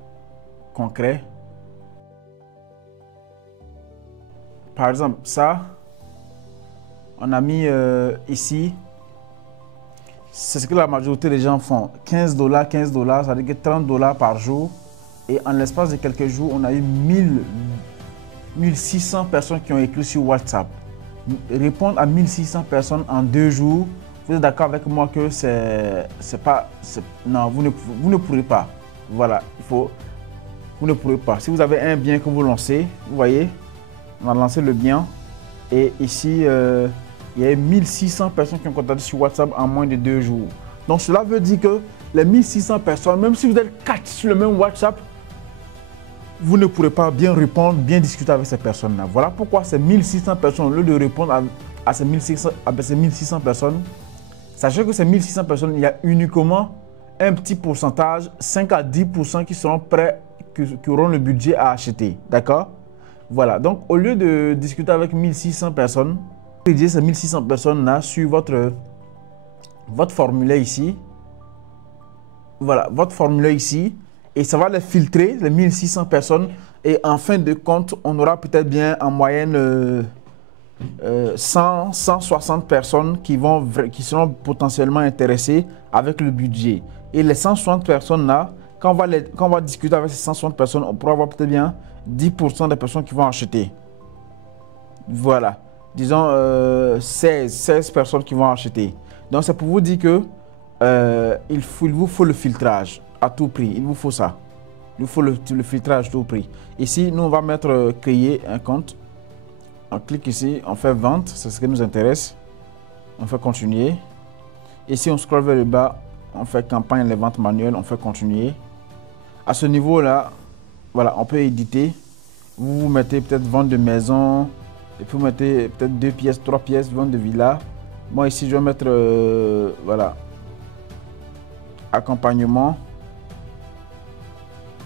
concret. Par exemple, ça, on a mis ici, c'est ce que la majorité des gens font. 15 $, 15 $, ça veut dire que 30 $ par jour. Et en l'espace de quelques jours, on a eu 1600 personnes qui ont écrit sur WhatsApp. Répondre à 1600 personnes en 2 jours, vous êtes d'accord avec moi que non, vous ne pourrez pas. Voilà, vous ne pourrez pas. Si vous avez un bien que vous lancez, vous voyez, on a lancé le bien. Et ici, il y a 1600 personnes qui ont contacté sur WhatsApp en moins de 2 jours. Donc cela veut dire que les 1600 personnes, même si vous êtes 4 sur le même WhatsApp, vous ne pourrez pas bien répondre, bien discuter avec ces personnes-là. Voilà pourquoi ces 1600 personnes, au lieu de répondre à ces 1600 personnes, sachez que ces 1600 personnes, il y a uniquement un petit pourcentage, 5 à 10% qui seront prêts, qui auront le budget à acheter. D'accord? Voilà, donc au lieu de discuter avec 1600 personnes, rédigez ces 1600 personnes-là sur votre formulaire ici. Voilà, votre formulaire ici. Et ça va les filtrer, les 1600 personnes. Et en fin de compte, on aura peut-être bien en moyenne 160 personnes qui seront potentiellement intéressées avec le budget. Et les 160 personnes-là, quand on va discuter avec ces 160 personnes, on pourra avoir peut-être bien 10% des personnes qui vont acheter. Voilà. Disons 16 personnes qui vont acheter. Donc c'est pour vous dire que il vous faut le filtrage à tout prix. Il vous faut ça. Il vous faut le filtrage à tout prix. Ici, nous on va mettre créer un compte. On clique ici, on fait vente, c'est ce qui nous intéresse. On fait continuer. Ici, on scrolle vers le bas, on fait campagne les ventes manuelles, on fait continuer. À ce niveau-là, voilà, on peut éditer. Vous mettez peut-être vente de maison, et puis vous mettez peut-être 2 pièces, 3 pièces, vente de villa. Moi ici, je vais mettre, voilà, accompagnement.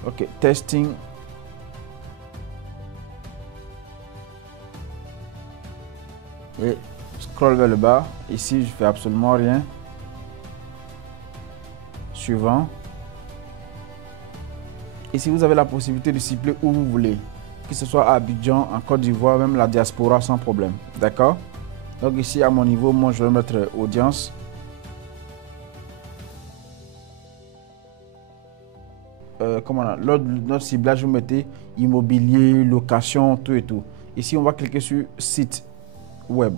Ok, testing. Et scroll vers le bas. Ici, je fais absolument rien. Suivant. Ici, vous avez la possibilité de cibler où vous voulez. Que ce soit à Abidjan, en Côte d'Ivoire, même la diaspora sans problème. D'accord? Donc ici, à mon niveau, moi, je vais mettre audience. Notre ciblage, vous mettez immobilier, location, tout et tout. Ici, on va cliquer sur site web.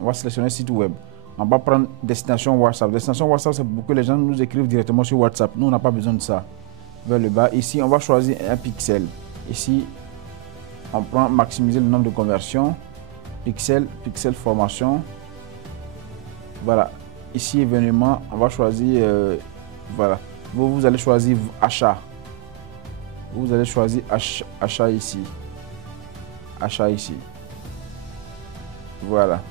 On va sélectionner site web. On va prendre destination WhatsApp. Destination WhatsApp, c'est pour que les gens nous écrivent directement sur WhatsApp. Nous, on n'a pas besoin de ça. Vers le bas, ici, on va choisir un pixel. Ici, on prend maximiser le nombre de conversions. Pixel, pixel formation. Voilà. Ici, événement, on va choisir, voilà. Vous allez choisir achat. Vous allez choisir achat ici. Achat ici. Voilà.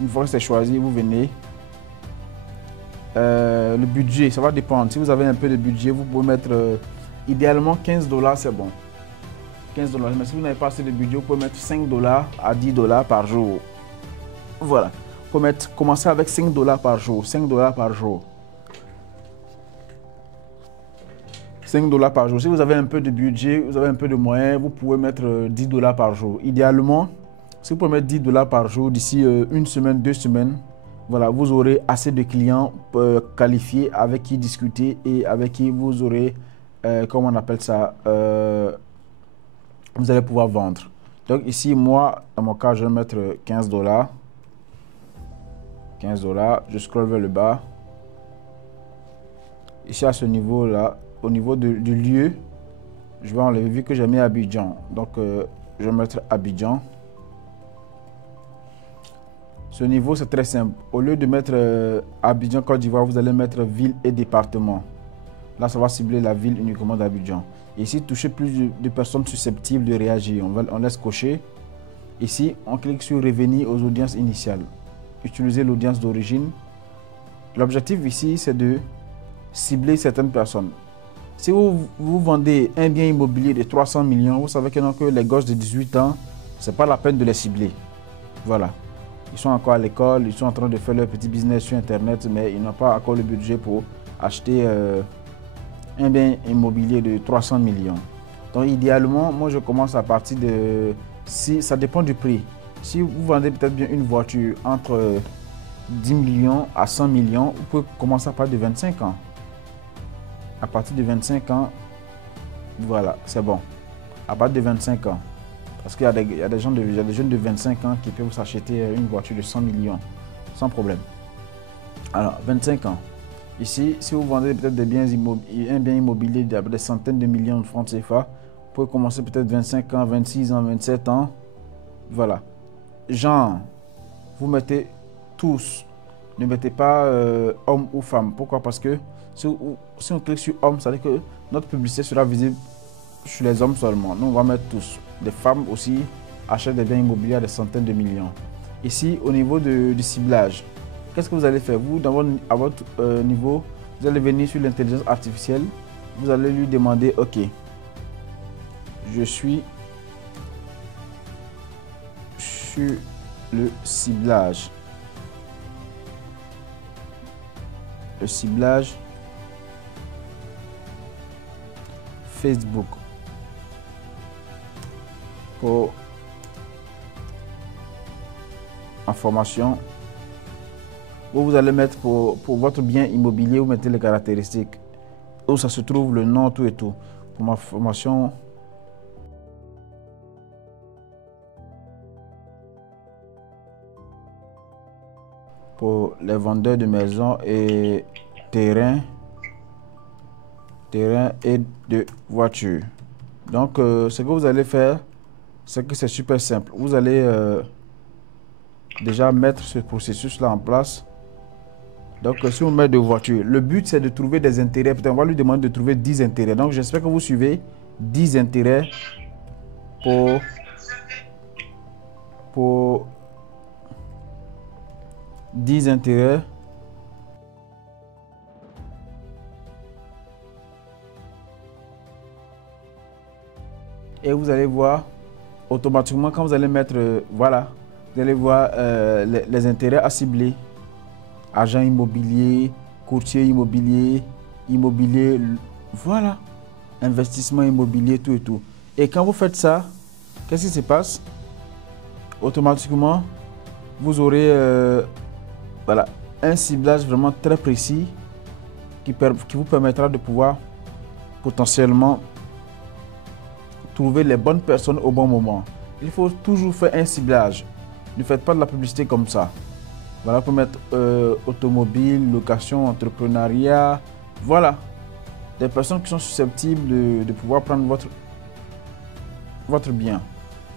Une fois que c'est choisi, vous venez. Le budget, ça va dépendre. Si vous avez un peu de budget, vous pouvez mettre idéalement $15, c'est bon. $15. Mais si vous n'avez pas assez de budget, vous pouvez mettre $5 à $10 par jour. Voilà. Vous pouvez commencer avec $5 par jour. $5 par jour. $5 par jour. Si vous avez un peu de budget, vous avez un peu de moyens, vous pouvez mettre $10 par jour. Idéalement, si vous pouvez mettre $10 par jour d'ici une semaine, 2 semaines, voilà, vous aurez assez de clients qualifiés avec qui discuter et avec qui vous aurez, comment on appelle ça, vous allez pouvoir vendre. Donc ici, moi, dans mon cas, je vais mettre $15. $15, je scroll vers le bas. Ici, à ce niveau-là, au niveau du lieu, je vais enlever, vu que j'ai mis Abidjan. Donc, je vais mettre Abidjan. Ce niveau, c'est très simple. Au lieu de mettre Abidjan, Côte d'Ivoire, vous allez mettre ville et département. Là, ça va cibler la ville uniquement d'Abidjan. Ici, toucher plus de personnes susceptibles de réagir. On laisse cocher. Ici, on clique sur revenir aux audiences initiales. Utiliser l'audience d'origine. L'objectif ici, c'est de cibler certaines personnes. Si vous vendez un bien immobilier de 300 millions, vous savez que les gosses de 18 ans, ce n'est pas la peine de les cibler. Voilà. Ils sont encore à l'école, ils sont en train de faire leur petit business sur Internet, mais ils n'ont pas encore le budget pour acheter un bien immobilier de 300 millions. Donc, idéalement, moi, je commence à partir de... Si, ça dépend du prix. Si vous vendez peut-être bien une voiture entre 10 millions à 100 millions, vous pouvez commencer à partir de 25 ans. À partir de 25 ans, voilà, c'est bon. À partir de 25 ans. Parce qu'il y a des jeunes de 25 ans qui peuvent s'acheter une voiture de 100 millions sans problème. Alors, 25 ans. Ici, si vous vendez peut-être un bien immobilier de des centaines de millions de francs CFA, vous pouvez commencer peut-être 25 ans, 26 ans, 27 ans. Voilà. Genre, vous mettez tous. Ne mettez pas homme ou femme. Pourquoi? Parce que si on clique sur homme, ça veut dire que notre publicité sera visible sur les hommes seulement. Nous, on va mettre tous. Des femmes aussi achètent des biens immobiliers à des centaines de millions. Ici, au niveau du ciblage, qu'est-ce que vous allez faire? Vous, à votre niveau, vous allez venir sur l'intelligence artificielle. Vous allez lui demander, OK, je suis sur le ciblage. Le ciblage Facebook. Pour information, vous allez mettre pour votre bien immobilier, vous mettez les caractéristiques où ça se trouve, le nom, tout et tout. Pour ma formation, pour les vendeurs de maisons et terrains et de voitures. Donc, ce que vous allez faire, c'est que c'est super simple. Vous allez déjà mettre ce processus-là en place. Donc, si on met de voitures, le but, c'est de trouver des intérêts. Peut-être on va lui demander de trouver 10 intérêts. Donc, j'espère que vous suivez 10 intérêts pour 10 intérêts. Et vous allez voir automatiquement quand vous allez mettre, voilà, vous allez voir les intérêts à cibler. Agent immobilier, courtier immobilier, voilà, investissement immobilier, tout et tout. Et quand vous faites ça, qu'est-ce qui se passe? Automatiquement, vous aurez voilà, un ciblage vraiment très précis qui vous permettra de pouvoir potentiellement trouver les bonnes personnes au bon moment. Il faut toujours faire un ciblage. Ne faites pas de la publicité comme ça. Voilà, pour mettre automobile, location, entrepreneuriat. Voilà, des personnes qui sont susceptibles de pouvoir prendre votre bien.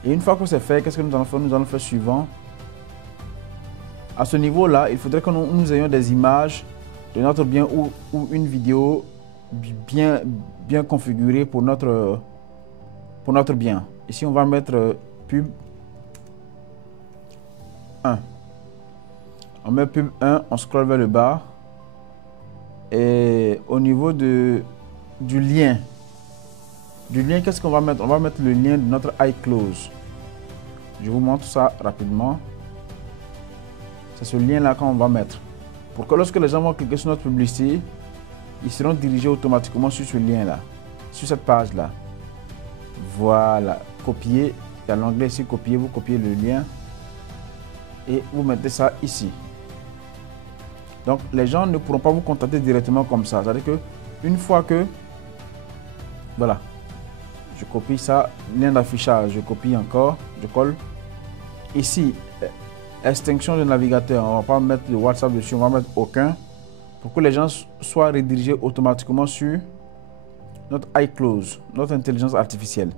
Et une fois que c'est fait, qu'est-ce que nous allons faire? Nous allons faire suivant. À ce niveau-là, il faudrait que nous ayons des images de notre bien ou une vidéo bien configurée pour notre bien. Ici, on va mettre pub 1. On met pub 1, on scrolle vers le bas. Et au niveau du lien, qu'est-ce qu'on va mettre? On va mettre le lien de notre iClose. Je vous montre ça rapidement. C'est ce lien-là qu'on va mettre. Pour que lorsque les gens vont cliquer sur notre publicité, ils seront dirigés automatiquement sur ce lien-là, sur cette page-là. Voilà, copier. Il y a l'onglet ici, copier. Vous copiez le lien et vous mettez ça ici. Donc, les gens ne pourront pas vous contacter directement comme ça. C'est-à-dire que une fois que, voilà, je copie ça, lien d'affichage, je copie encore, je colle. Ici, extinction de navigateur, on ne va pas mettre le WhatsApp dessus, on va mettre aucun, pour que les gens soient redirigés automatiquement sur notre iClose, notre intelligence artificielle.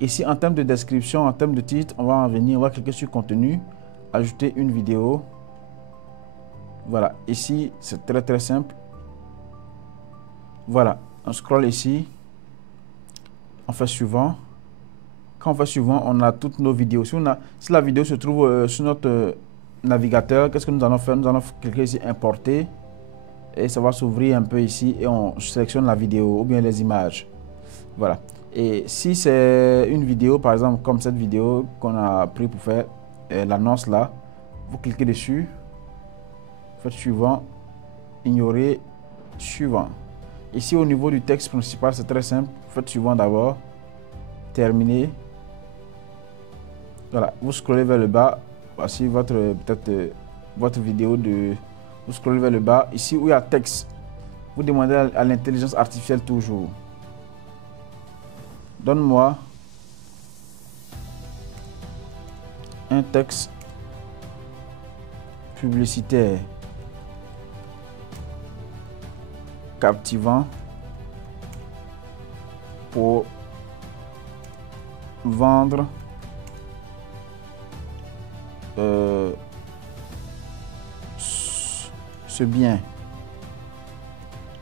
Ici, en termes de description, en termes de titre, on va en venir, on va cliquer sur contenu, ajouter une vidéo. Voilà, ici, c'est très simple. Voilà, on scrolle ici, on fait suivant. Quand on fait suivant, on a toutes nos vidéos. Si la vidéo se trouve sur notre navigateur, qu'est-ce que nous allons faire? Nous allons cliquer ici, importer. Et ça va s'ouvrir un peu ici et on sélectionne la vidéo ou bien les images. Voilà. Et si c'est une vidéo, par exemple, comme cette vidéo qu'on a pris pour faire l'annonce là, vous cliquez dessus. Faites suivant, ignorer, suivant. Ici au niveau du texte principal, c'est très simple. Faites suivant d'abord, terminer. Voilà, vous scrollez vers le bas. Voici votre vidéo de. Vous scrollez vers le bas. Ici où il y a texte, vous demandez à l'intelligence artificielle toujours. Donne-moi un texte publicitaire captivant pour vendre ce bien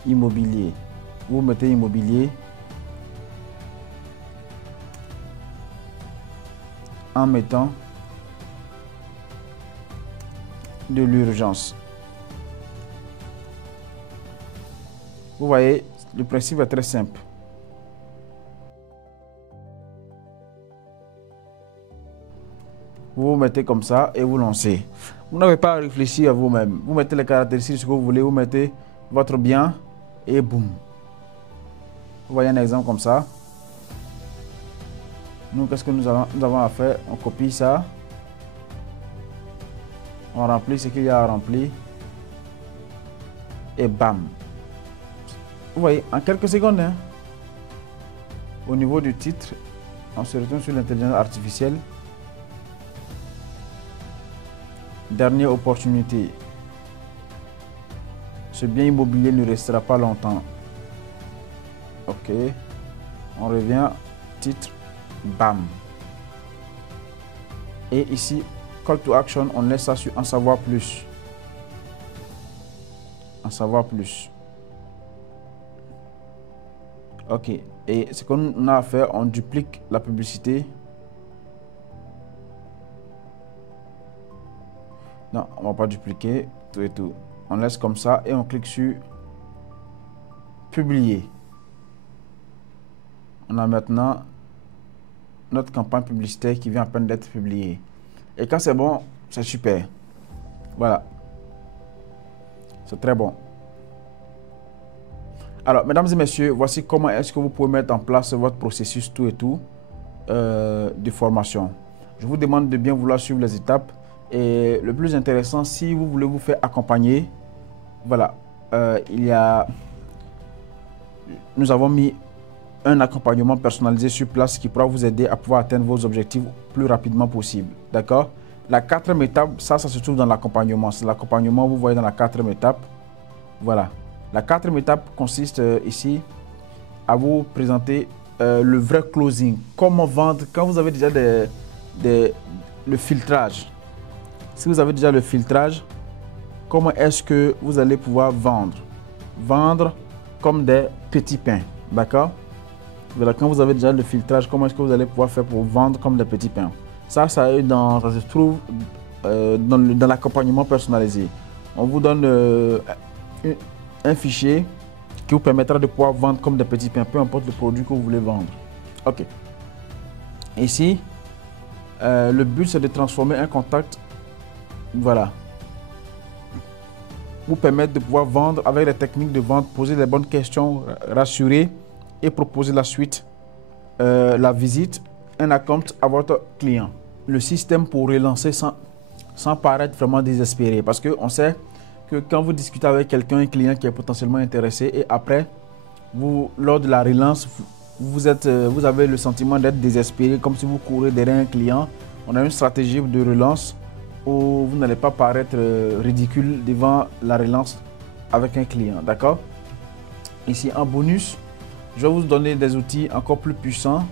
immobilier. Vous mettez immobilier en mettant de l'urgence. Vous voyez, le principe est très simple. Vous mettez comme ça et vous lancez. Vous n'avez pas à réfléchir à vous-même. Vous mettez les caractéristiques que vous voulez, vous mettez votre bien et boum. Vous voyez un exemple comme ça. Nous, qu'est-ce que nous avons à faire? On copie ça. On remplit ce qu'il y a à remplir. Et bam. Vous voyez, en quelques secondes, hein, au niveau du titre, on se retourne sur l'intelligence artificielle. Dernière opportunité. Ce bien immobilier ne restera pas longtemps. Ok. On revient. Titre. Bam. Et ici, call to action, on laisse ça sur en savoir plus. En savoir plus. Ok. Et ce qu'on a à faire, on duplique la publicité. Non, on va pas dupliquer tout et tout. On laisse comme ça et on clique sur publier. On a maintenant notre campagne publicitaire qui vient à peine d'être publiée. Et quand c'est bon, c'est super. Voilà. C'est très bon. Alors, mesdames et messieurs, voici comment est-ce que vous pouvez mettre en place votre processus tout et tout de formation. Je vous demande de bien vouloir suivre les étapes. Et le plus intéressant, si vous voulez vous faire accompagner, voilà, nous avons mis un accompagnement personnalisé sur place qui pourra vous aider à pouvoir atteindre vos objectifs le plus rapidement possible. D'accord? La quatrième étape, ça se trouve dans l'accompagnement. C'est l'accompagnement, vous voyez dans la quatrième étape. Voilà. La quatrième étape consiste ici à vous présenter le vrai closing. Comment vendre quand vous avez déjà le filtrage. Si vous avez déjà le filtrage, comment est-ce que vous allez pouvoir vendre? Vendre comme des petits pains. D'accord? Voilà, quand vous avez déjà le filtrage, comment est-ce que vous allez pouvoir faire pour vendre comme des petits pains? Ça se trouve dans l'accompagnement personnalisé. On vous donne un fichier qui vous permettra de pouvoir vendre comme des petits pains, peu importe le produit que vous voulez vendre. Ok. Ici, le but c'est de transformer un contact, voilà, vous permettre de pouvoir vendre avec les techniques de vente, poser les bonnes questions, rassurer et proposer la suite, la visite, un acompte à votre client. Le système pour relancer sans paraître vraiment désespéré, parce qu'on sait que quand vous discutez avec quelqu'un, un client qui est potentiellement intéressé, et après, lors de la relance, vous avez le sentiment d'être désespéré, comme si vous courez derrière un client. On a une stratégie de relance où vous n'allez pas paraître ridicule devant la relance avec un client, d'accord? Ici, en bonus, je vais vous donner des outils encore plus puissants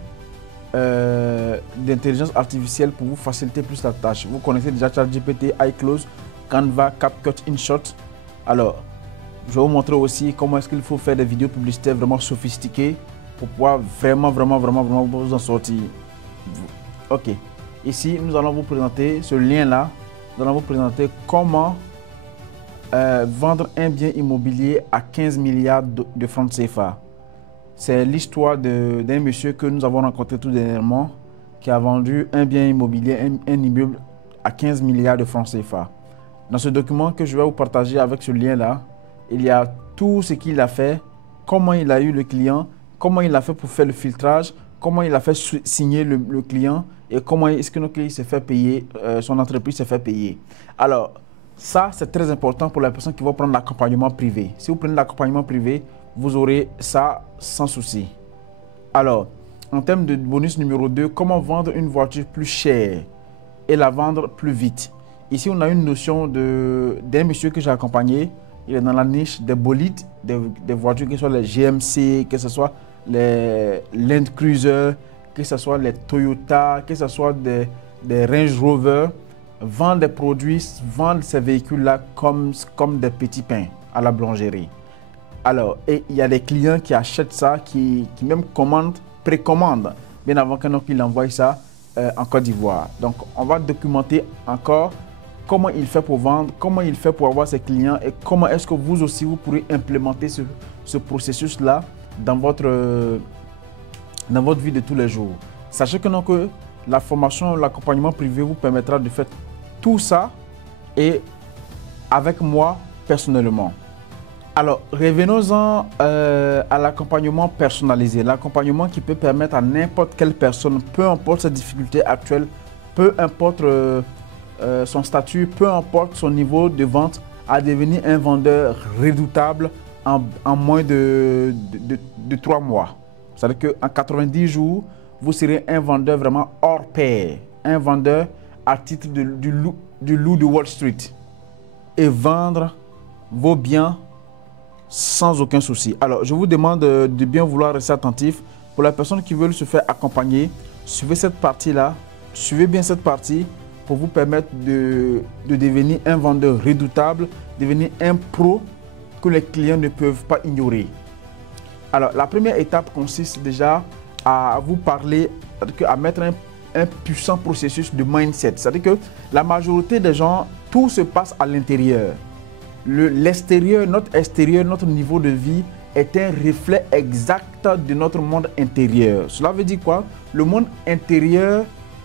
d'intelligence artificielle pour vous faciliter plus la tâche. Vous connaissez déjà ChatGPT, iClose, Canva, CapCut, InShot. Alors, je vais vous montrer aussi comment est-ce qu'il faut faire des vidéos publicitaires vraiment sophistiquées pour pouvoir vraiment vous en sortir. Ok. Ici, nous allons vous présenter ce lien-là. Nous allons vous présenter comment vendre un bien immobilier à 15 milliards de francs CFA. C'est l'histoire d'un monsieur que nous avons rencontré tout dernièrement qui a vendu un bien immobilier, un immeuble à 15 milliards de francs CFA. Dans ce document que je vais vous partager avec ce lien-là, il y a tout ce qu'il a fait, comment il a eu le client, comment il a fait pour faire le filtrage, comment il a fait signer le client et comment est-ce que notre client s'est fait payer, son entreprise s'est fait payer. Alors, ça, c'est très important pour la personne qui va prendre l'accompagnement privé. Si vous prenez l'accompagnement privé, vous aurez ça sans souci. Alors, en termes de bonus numéro 2, comment vendre une voiture plus chère et la vendre plus vite. Ici, on a une notion d'un monsieur que j'ai accompagné. Il est dans la niche des bolides, des voitures, que ce soit les GMC, que ce soit les Land Cruiser, que ce soit les Toyota, que ce soit des Range Rover. Vendre des produits, vendre ces véhicules-là comme des petits pains à la boulangerie. Alors, et il y a des clients qui achètent ça, qui même précommandent, bien avant qu'il envoie ça en Côte d'Ivoire. Donc, on va documenter encore comment il fait pour vendre, comment il fait pour avoir ses clients et comment est-ce que vous aussi, vous pourrez implémenter ce processus-là dans votre vie de tous les jours. Sachez que la formation, l'accompagnement privé vous permettra de faire tout ça et avec moi personnellement. Alors, revenons-en à l'accompagnement personnalisé. L'accompagnement qui peut permettre à n'importe quelle personne, peu importe ses difficultés actuelles, peu importe son statut, peu importe son niveau de vente, à devenir un vendeur redoutable en moins de 3 mois. C'est-à-dire qu'en 90 jours, vous serez un vendeur vraiment hors pair, un vendeur à titre du loup de Wall Street et vendre vos biens sans aucun souci. Alors, je vous demande de bien vouloir rester attentif. Pour la personne qui veut se faire accompagner, suivez cette partie-là, suivez bien cette partie pour vous permettre de devenir un vendeur redoutable, devenir un pro que les clients ne peuvent pas ignorer. Alors, la première étape consiste déjà à vous parler, à mettre un puissant processus de mindset. C'est-à-dire que la majorité des gens, tout se passe à l'intérieur. L'extérieur, notre extérieur, notre niveau de vie est un reflet exact de notre monde intérieur. Cela veut dire quoi? Le monde intérieur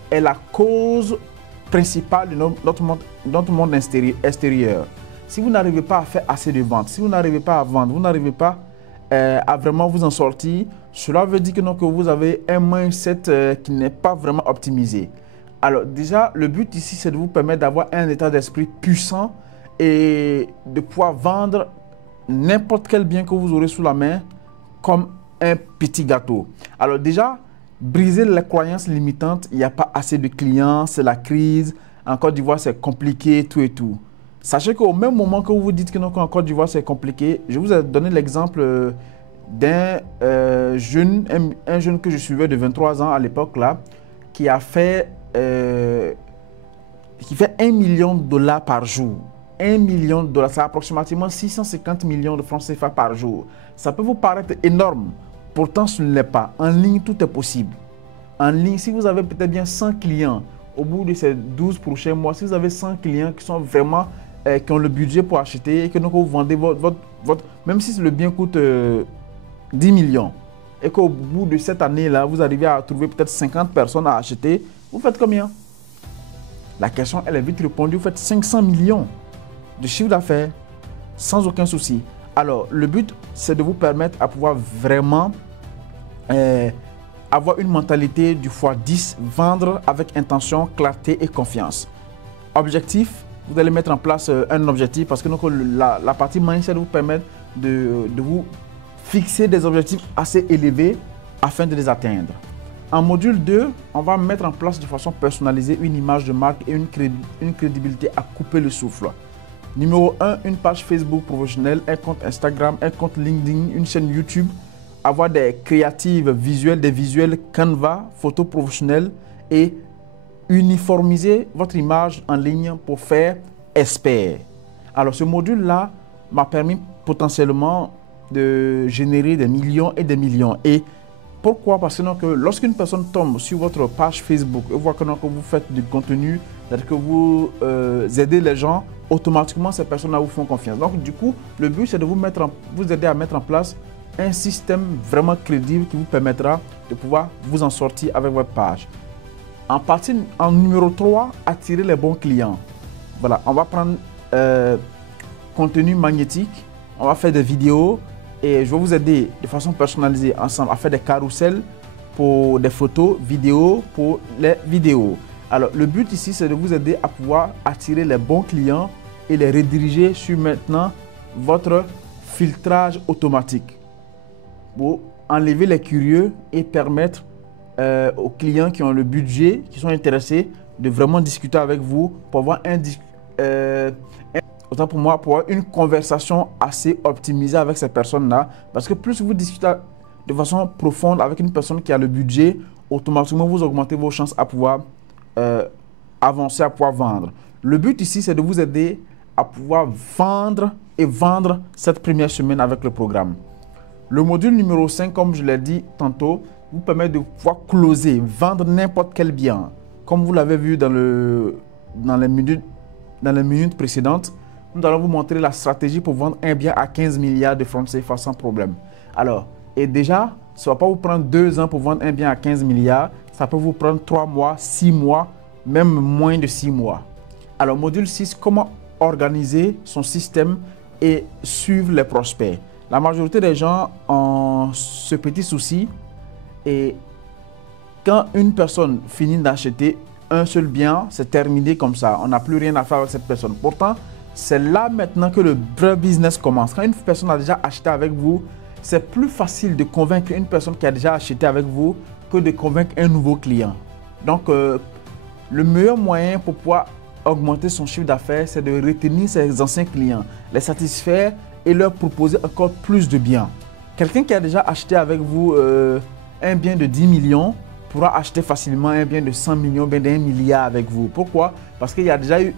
est la cause principale de notre monde extérieur. Si vous n'arrivez pas à faire assez de ventes, si vous n'arrivez pas à vendre, vous n'arrivez pas à vraiment vous en sortir, cela veut dire que vous avez un mindset qui n'est pas vraiment optimisé. Alors déjà, le but ici, c'est de vous permettre d'avoir un état d'esprit puissant et de pouvoir vendre n'importe quel bien que vous aurez sous la main comme un petit gâteau. Alors déjà, briser les croyances limitantes, il n'y a pas assez de clients, c'est la crise. en Côte d'Ivoire c'est compliqué, tout et tout. Sachez qu'au même moment que vous vous dites que non, qu'en Côte d'Ivoire c'est compliqué, je vous ai donné l'exemple d'un jeune, un jeune que je suivais de 23 ans à l'époque là, qui fait 1 million de dollars par jour. 1 million de dollars, c'est approximativement 650 millions de francs CFA par jour. Ça peut vous paraître énorme, pourtant ce ne l'est pas. En ligne, tout est possible. En ligne, si vous avez peut-être bien 100 clients, au bout de ces 12 prochains mois, si vous avez 100 clients qui sont vraiment, qui ont le budget pour acheter et que donc vous vendez votre même si le bien coûte 10 millions et qu'au bout de cette année-là, vous arrivez à trouver peut-être 50 personnes à acheter, vous faites combien? La question, elle est vite répondue, vous faites 500 millions de chiffre d'affaires sans aucun souci. Alors, le but, c'est de vous permettre à pouvoir vraiment avoir une mentalité du x10, vendre avec intention, clarté et confiance. Objectif, vous allez mettre en place un objectif parce que donc, la partie mindset vous permet de vous fixer des objectifs assez élevés afin de les atteindre. En module 2, on va mettre en place de façon personnalisée une image de marque et une crédibilité à couper le souffle. Numéro 1, une page Facebook professionnelle, un compte Instagram, un compte LinkedIn, une chaîne YouTube, avoir des créatives visuelles, des visuels Canva, photos professionnelles et uniformiser votre image en ligne pour faire expert. Alors ce module-là m'a permis potentiellement de générer des millions et des millions. Et pourquoi? Parce que lorsqu'une personne tombe sur votre page Facebook et voit que vous faites du contenu, que vous aidez les gens, automatiquement ces personnes-là vous font confiance. Donc du coup, le but c'est de vous aider à mettre en place un système vraiment crédible qui vous permettra de pouvoir vous en sortir avec votre page. En numéro 3, attirer les bons clients. Voilà, on va prendre contenu magnétique, on va faire des vidéos et je vais vous aider de façon personnalisée ensemble à faire des carousels pour des photos, vidéos pour les vidéos. Alors le but ici c'est de vous aider à pouvoir attirer les bons clients et les rediriger sur maintenant votre filtrage automatique pour enlever les curieux et permettre aux clients qui ont le budget, qui sont intéressés, de vraiment discuter avec vous pour avoir autant pour moi, pour avoir une conversation assez optimisée avec ces personnes-là. Parce que plus vous discutez de façon profonde avec une personne qui a le budget, automatiquement vous augmentez vos chances à pouvoir avancer, à pouvoir vendre. Le but ici, c'est de vous aider à pouvoir vendre et vendre cette première semaine avec le programme. Le module numéro 5, comme je l'ai dit tantôt, vous permet de pouvoir closer, vendre n'importe quel bien. Comme vous l'avez vu dans les minutes précédentes, nous allons vous montrer la stratégie pour vendre un bien à 15 milliards de francs CFA sans problème. Alors, et déjà, ça ne va pas vous prendre 2 ans pour vendre un bien à 15 milliards. Ça peut vous prendre 3 mois, 6 mois, même moins de 6 mois. Alors, module 6, comment organiser son système et suivre les prospects. La majorité des gens ont ce petit souci. Et quand une personne finit d'acheter un seul bien, c'est terminé comme ça. On n'a plus rien à faire avec cette personne. Pourtant, c'est là maintenant que le vrai business commence. Quand une personne a déjà acheté avec vous, c'est plus facile de convaincre une personne qui a déjà acheté avec vous que de convaincre un nouveau client. Donc, le meilleur moyen pour pouvoir augmenter son chiffre d'affaires, c'est de retenir ses anciens clients, les satisfaire et leur proposer encore plus de biens. Quelqu'un qui a déjà acheté avec vous un bien de 10 millions pourra acheter facilement un bien de 100 millions, bien d'1 milliard avec vous. Pourquoi? Parce qu'il y a déjà eu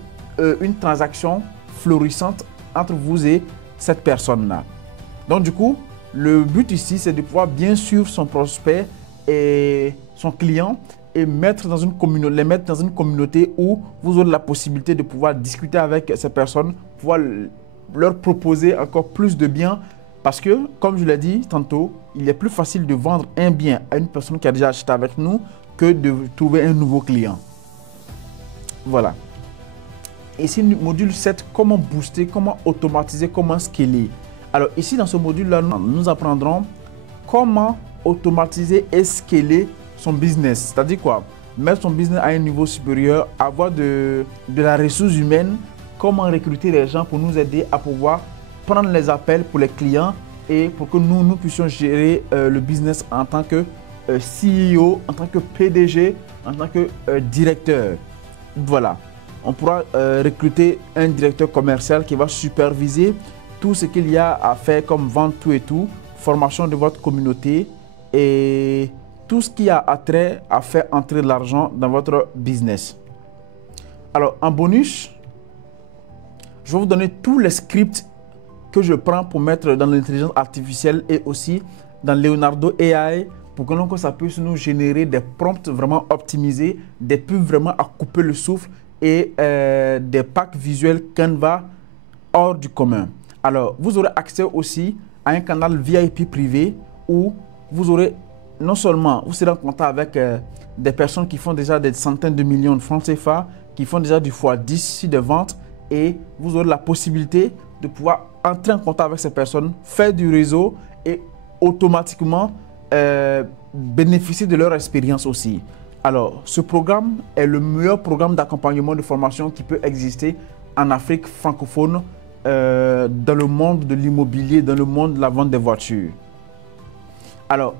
une transaction florissante entre vous et cette personne-là. Donc du coup, le but ici, c'est de pouvoir bien suivre son prospect et son client et les mettre dans une communauté où vous aurez la possibilité de pouvoir discuter avec ces personnes, pouvoir leur proposer encore plus de biens. Parce que, comme je l'ai dit tantôt, il est plus facile de vendre un bien à une personne qui a déjà acheté avec nous que de trouver un nouveau client. Voilà. Ici, module 7, comment booster, comment automatiser, comment scaler. Alors ici, dans ce module-là, nous apprendrons comment automatiser et scaler son business. C'est-à-dire quoi? Mettre son business à un niveau supérieur, avoir de la ressource humaine, comment recruter les gens pour nous aider à pouvoir prendre les appels pour les clients et pour que nous puissions gérer le business en tant que CEO, en tant que PDG, en tant que directeur. Voilà. On pourra recruter un directeur commercial qui va superviser tout ce qu'il y a à faire comme vente, tout et tout, formation de votre communauté et tout ce qui a attrait à faire entrer de l'argent dans votre business. Alors, en bonus, je vais vous donner tous les scripts que je prends pour mettre dans l'intelligence artificielle et aussi dans Leonardo AI pour que ça puisse nous générer des prompts vraiment optimisés, des pubs vraiment à couper le souffle et des packs visuels Canva hors du commun. Alors, vous aurez accès aussi à un canal VIP privé où vous aurez non seulement, vous serez en contact avec des personnes qui font déjà des centaines de millions de francs CFA, qui font déjà du x10 de ventes et vous aurez la possibilité de pouvoir entrer en contact avec ces personnes, faire du réseau et automatiquement bénéficier de leur expérience aussi. Alors, ce programme est le meilleur programme d'accompagnement de formation qui peut exister en Afrique francophone, dans le monde de l'immobilier, dans le monde de la vente des voitures. Alors,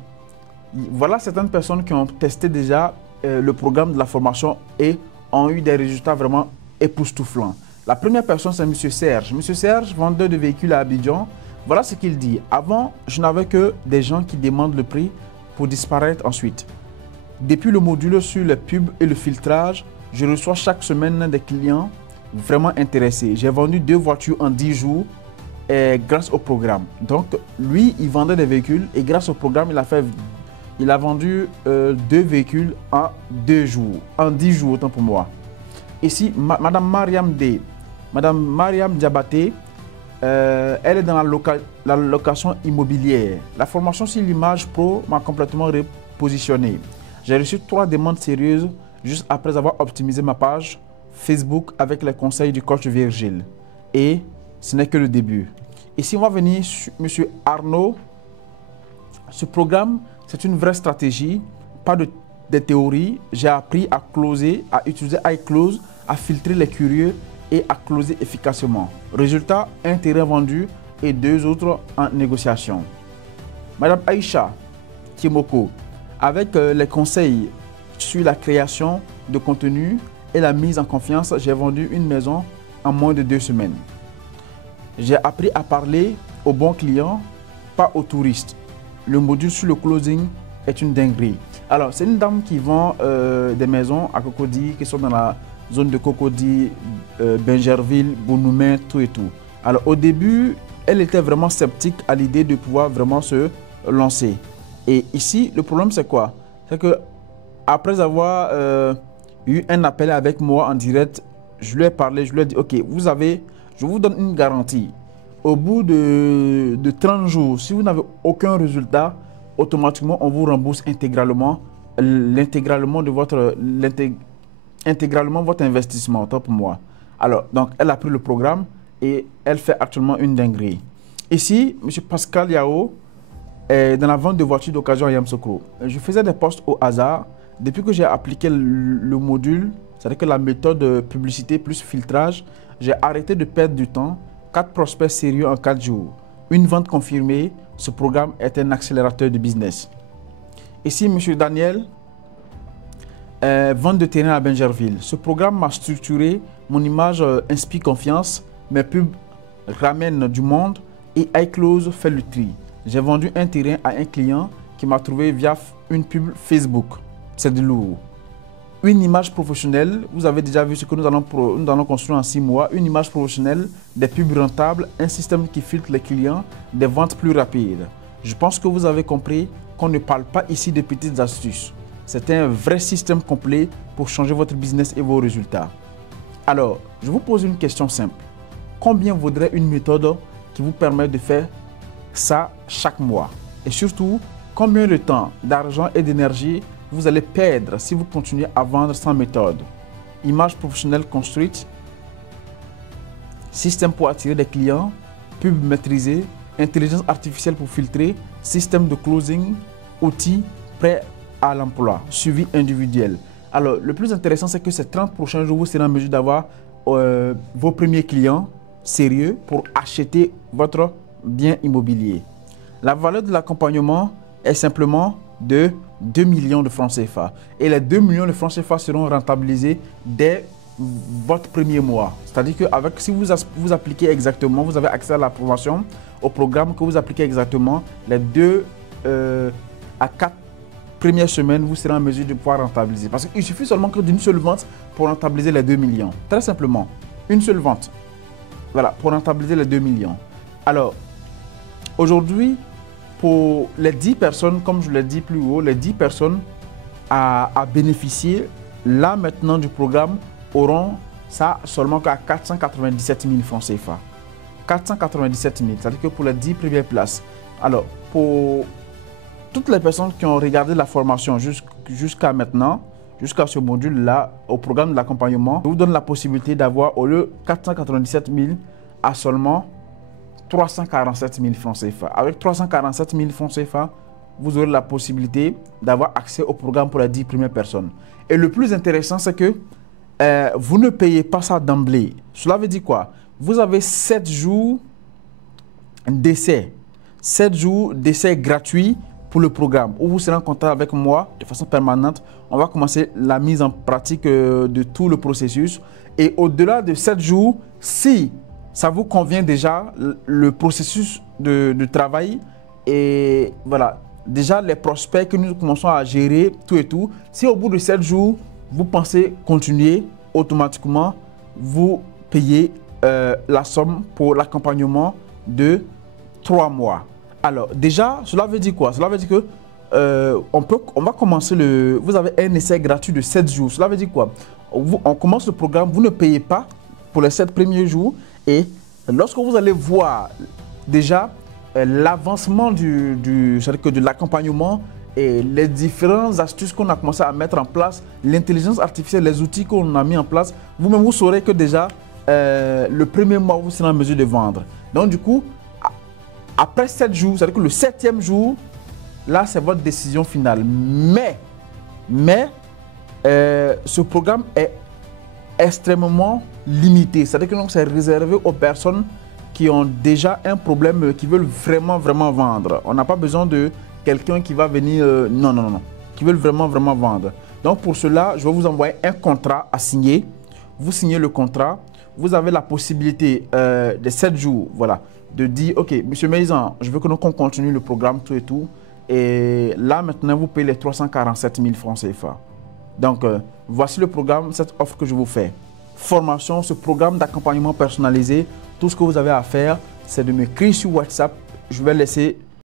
voilà certaines personnes qui ont testé déjà le programme de la formation et ont eu des résultats vraiment époustouflants. La première personne, c'est M. Serge. M. Serge, vendeur de véhicules à Abidjan. Voilà ce qu'il dit. Avant, je n'avais que des gens qui demandent le prix pour disparaître ensuite. Depuis le module sur les pubs et le filtrage, je reçois chaque semaine des clients vraiment intéressés. J'ai vendu 2 voitures en 10 jours grâce au programme. Donc, lui, il vendait des véhicules et grâce au programme, il a vendu 2 véhicules en 2 jours, en 10 jours, autant pour moi. Ici, Madame Mariam Diabaté, elle est dans la location immobilière. La formation sur l'image pro m'a complètement repositionné. J'ai reçu 3 demandes sérieuses juste après avoir optimisé ma page Facebook avec les conseils du coach Virgile. Et ce n'est que le début. Ici, on va venir sur M. Arnaud. Ce programme, c'est une vraie stratégie, pas de théories. J'ai appris à closer, à utiliser iClose, à filtrer les curieux et à closer efficacement. Résultat, 1 terrain vendu et 2 autres en négociation. Madame Aïcha Kimoko, avec les conseils sur la création de contenu et la mise en confiance, j'ai vendu une maison en moins de 2 semaines. J'ai appris à parler aux bons clients, pas aux touristes. Le module sur le closing est une dinguerie. Alors, c'est une dame qui vend des maisons à Cocody, qui sont dans la zone de Cocody, Bingerville, Bonoumé, tout et tout. Alors, au début, elle était vraiment sceptique à l'idée de pouvoir vraiment se lancer. Et ici, le problème, c'est quoi? C'est que après avoir eu un appel avec moi en direct, je lui ai parlé, je lui ai dit, ok, je vous donne une garantie. Au bout de 30 jours, si vous n'avez aucun résultat, automatiquement, on vous rembourse intégralement votre investissement, autant pour moi. Alors, donc, elle a pris le programme et elle fait actuellement une dinguerie. Ici, M. Pascal Yao est dans la vente de voitures d'occasion à Yamoussoukro. Je faisais des posts au hasard. Depuis que j'ai appliqué le module, c'est-à-dire que la méthode publicité plus filtrage, j'ai arrêté de perdre du temps. 4 prospects sérieux en 4 jours. Une vente confirmée. Ce programme est un accélérateur de business. Ici, M. Daniel, vente de terrain à Bingerville. Ce programme m'a structuré. Mon image inspire confiance. Mes pubs ramènent du monde et iClose fait le tri. J'ai vendu un terrain à un client qui m'a trouvé via une pub Facebook. C'est de lourd. Une image professionnelle, vous avez déjà vu ce que nous allons construire en 6 mois. Une image professionnelle, des pubs rentables, un système qui filtre les clients, des ventes plus rapides. Je pense que vous avez compris qu'on ne parle pas ici de petites astuces. C'est un vrai système complet pour changer votre business et vos résultats. Alors, je vous pose une question simple. Combien vaudrait une méthode qui vous permet de faire ça chaque mois? Et surtout, combien de temps, d'argent et d'énergie vous allez perdre si vous continuez à vendre sans méthode? Image professionnelle construite, système pour attirer des clients, pub maîtrisée, intelligence artificielle pour filtrer, système de closing, outils prêts à l'emploi, suivi individuel. Alors, le plus intéressant, c'est que ces 30 prochains jours, vous serez en mesure d'avoir vos premiers clients sérieux pour acheter votre bien immobilier. La valeur de l'accompagnement est simplement de 2 millions de francs CFA. Et les 2 millions de francs CFA seront rentabilisés dès votre premier mois. C'est-à-dire que si vous appliquez exactement, vous avez accès à la formation, au programme que vous appliquez exactement, les 2 à 4 premières semaines, vous serez en mesure de pouvoir rentabiliser. Parce qu'il suffit seulement que d'une seule vente pour rentabiliser les 2 millions. Très simplement, une seule vente. Voilà, pour rentabiliser les 2 millions. Alors, aujourd'hui, pour les 10 personnes, comme je l'ai dit plus haut, les 10 personnes à bénéficier, là maintenant du programme, auront ça seulement qu'à 497 000 francs CFA. 497 000, c'est-à-dire que pour les 10 premières places. Alors, pour toutes les personnes qui ont regardé la formation jusqu'à maintenant, jusqu'à ce module-là, au programme de l'accompagnement, je vous donne la possibilité d'avoir, au lieu de 497 000, à seulement 347 000 francs CFA. Avec 347 000 francs CFA, vous aurez la possibilité d'avoir accès au programme pour les 10 premières personnes. Et le plus intéressant, c'est que vous ne payez pas ça d'emblée. Cela veut dire quoi? Vous avez 7 jours d'essai. 7 jours d'essai gratuits pour le programme, où vous serez en contact avec moi de façon permanente. On va commencer la mise en pratique de tout le processus. Et au-delà de 7 jours, si ça vous convient déjà, le processus de travail, et voilà, déjà les prospects que nous commençons à gérer, tout et tout, si au bout de 7 jours, vous pensez continuer, automatiquement, vous payez la somme pour l'accompagnement de 3 mois. Alors déjà, cela veut dire quoi? Cela veut dire que on va commencer vous avez un essai gratuit de 7 jours. Cela veut dire quoi? On commence le programme, vous ne payez pas pour les 7 premiers jours, et lorsque vous allez voir déjà l'avancement c'est-à-dire que de l'accompagnement et les différentes astuces qu'on a commencé à mettre en place, l'intelligence artificielle, les outils qu'on a mis en place, vous-même vous saurez que déjà le premier mois vous serez en mesure de vendre. Donc du coup, après 7 jours, c'est-à-dire que le 7e jour, là c'est votre décision finale. Mais ce programme est extrêmement limité. C'est-à-dire que c'est réservé aux personnes qui ont déjà un problème, qui veulent vraiment vendre. On n'a pas besoin de quelqu'un qui va venir, non, qui veulent vraiment vendre. Donc pour cela, je vais vous envoyer un contrat à signer. Vous signez le contrat. Vous avez la possibilité de 7 jours, voilà, de dire, ok, monsieur Maïsan, je veux que nous continue le programme, tout et tout. Et là, maintenant, vous payez les 347 000 francs CFA. Donc, voici le programme, cette offre que je vous fais. Formation, ce programme d'accompagnement personnalisé. Tout ce que vous avez à faire, c'est de m'écrire sur WhatsApp. Je vais laisser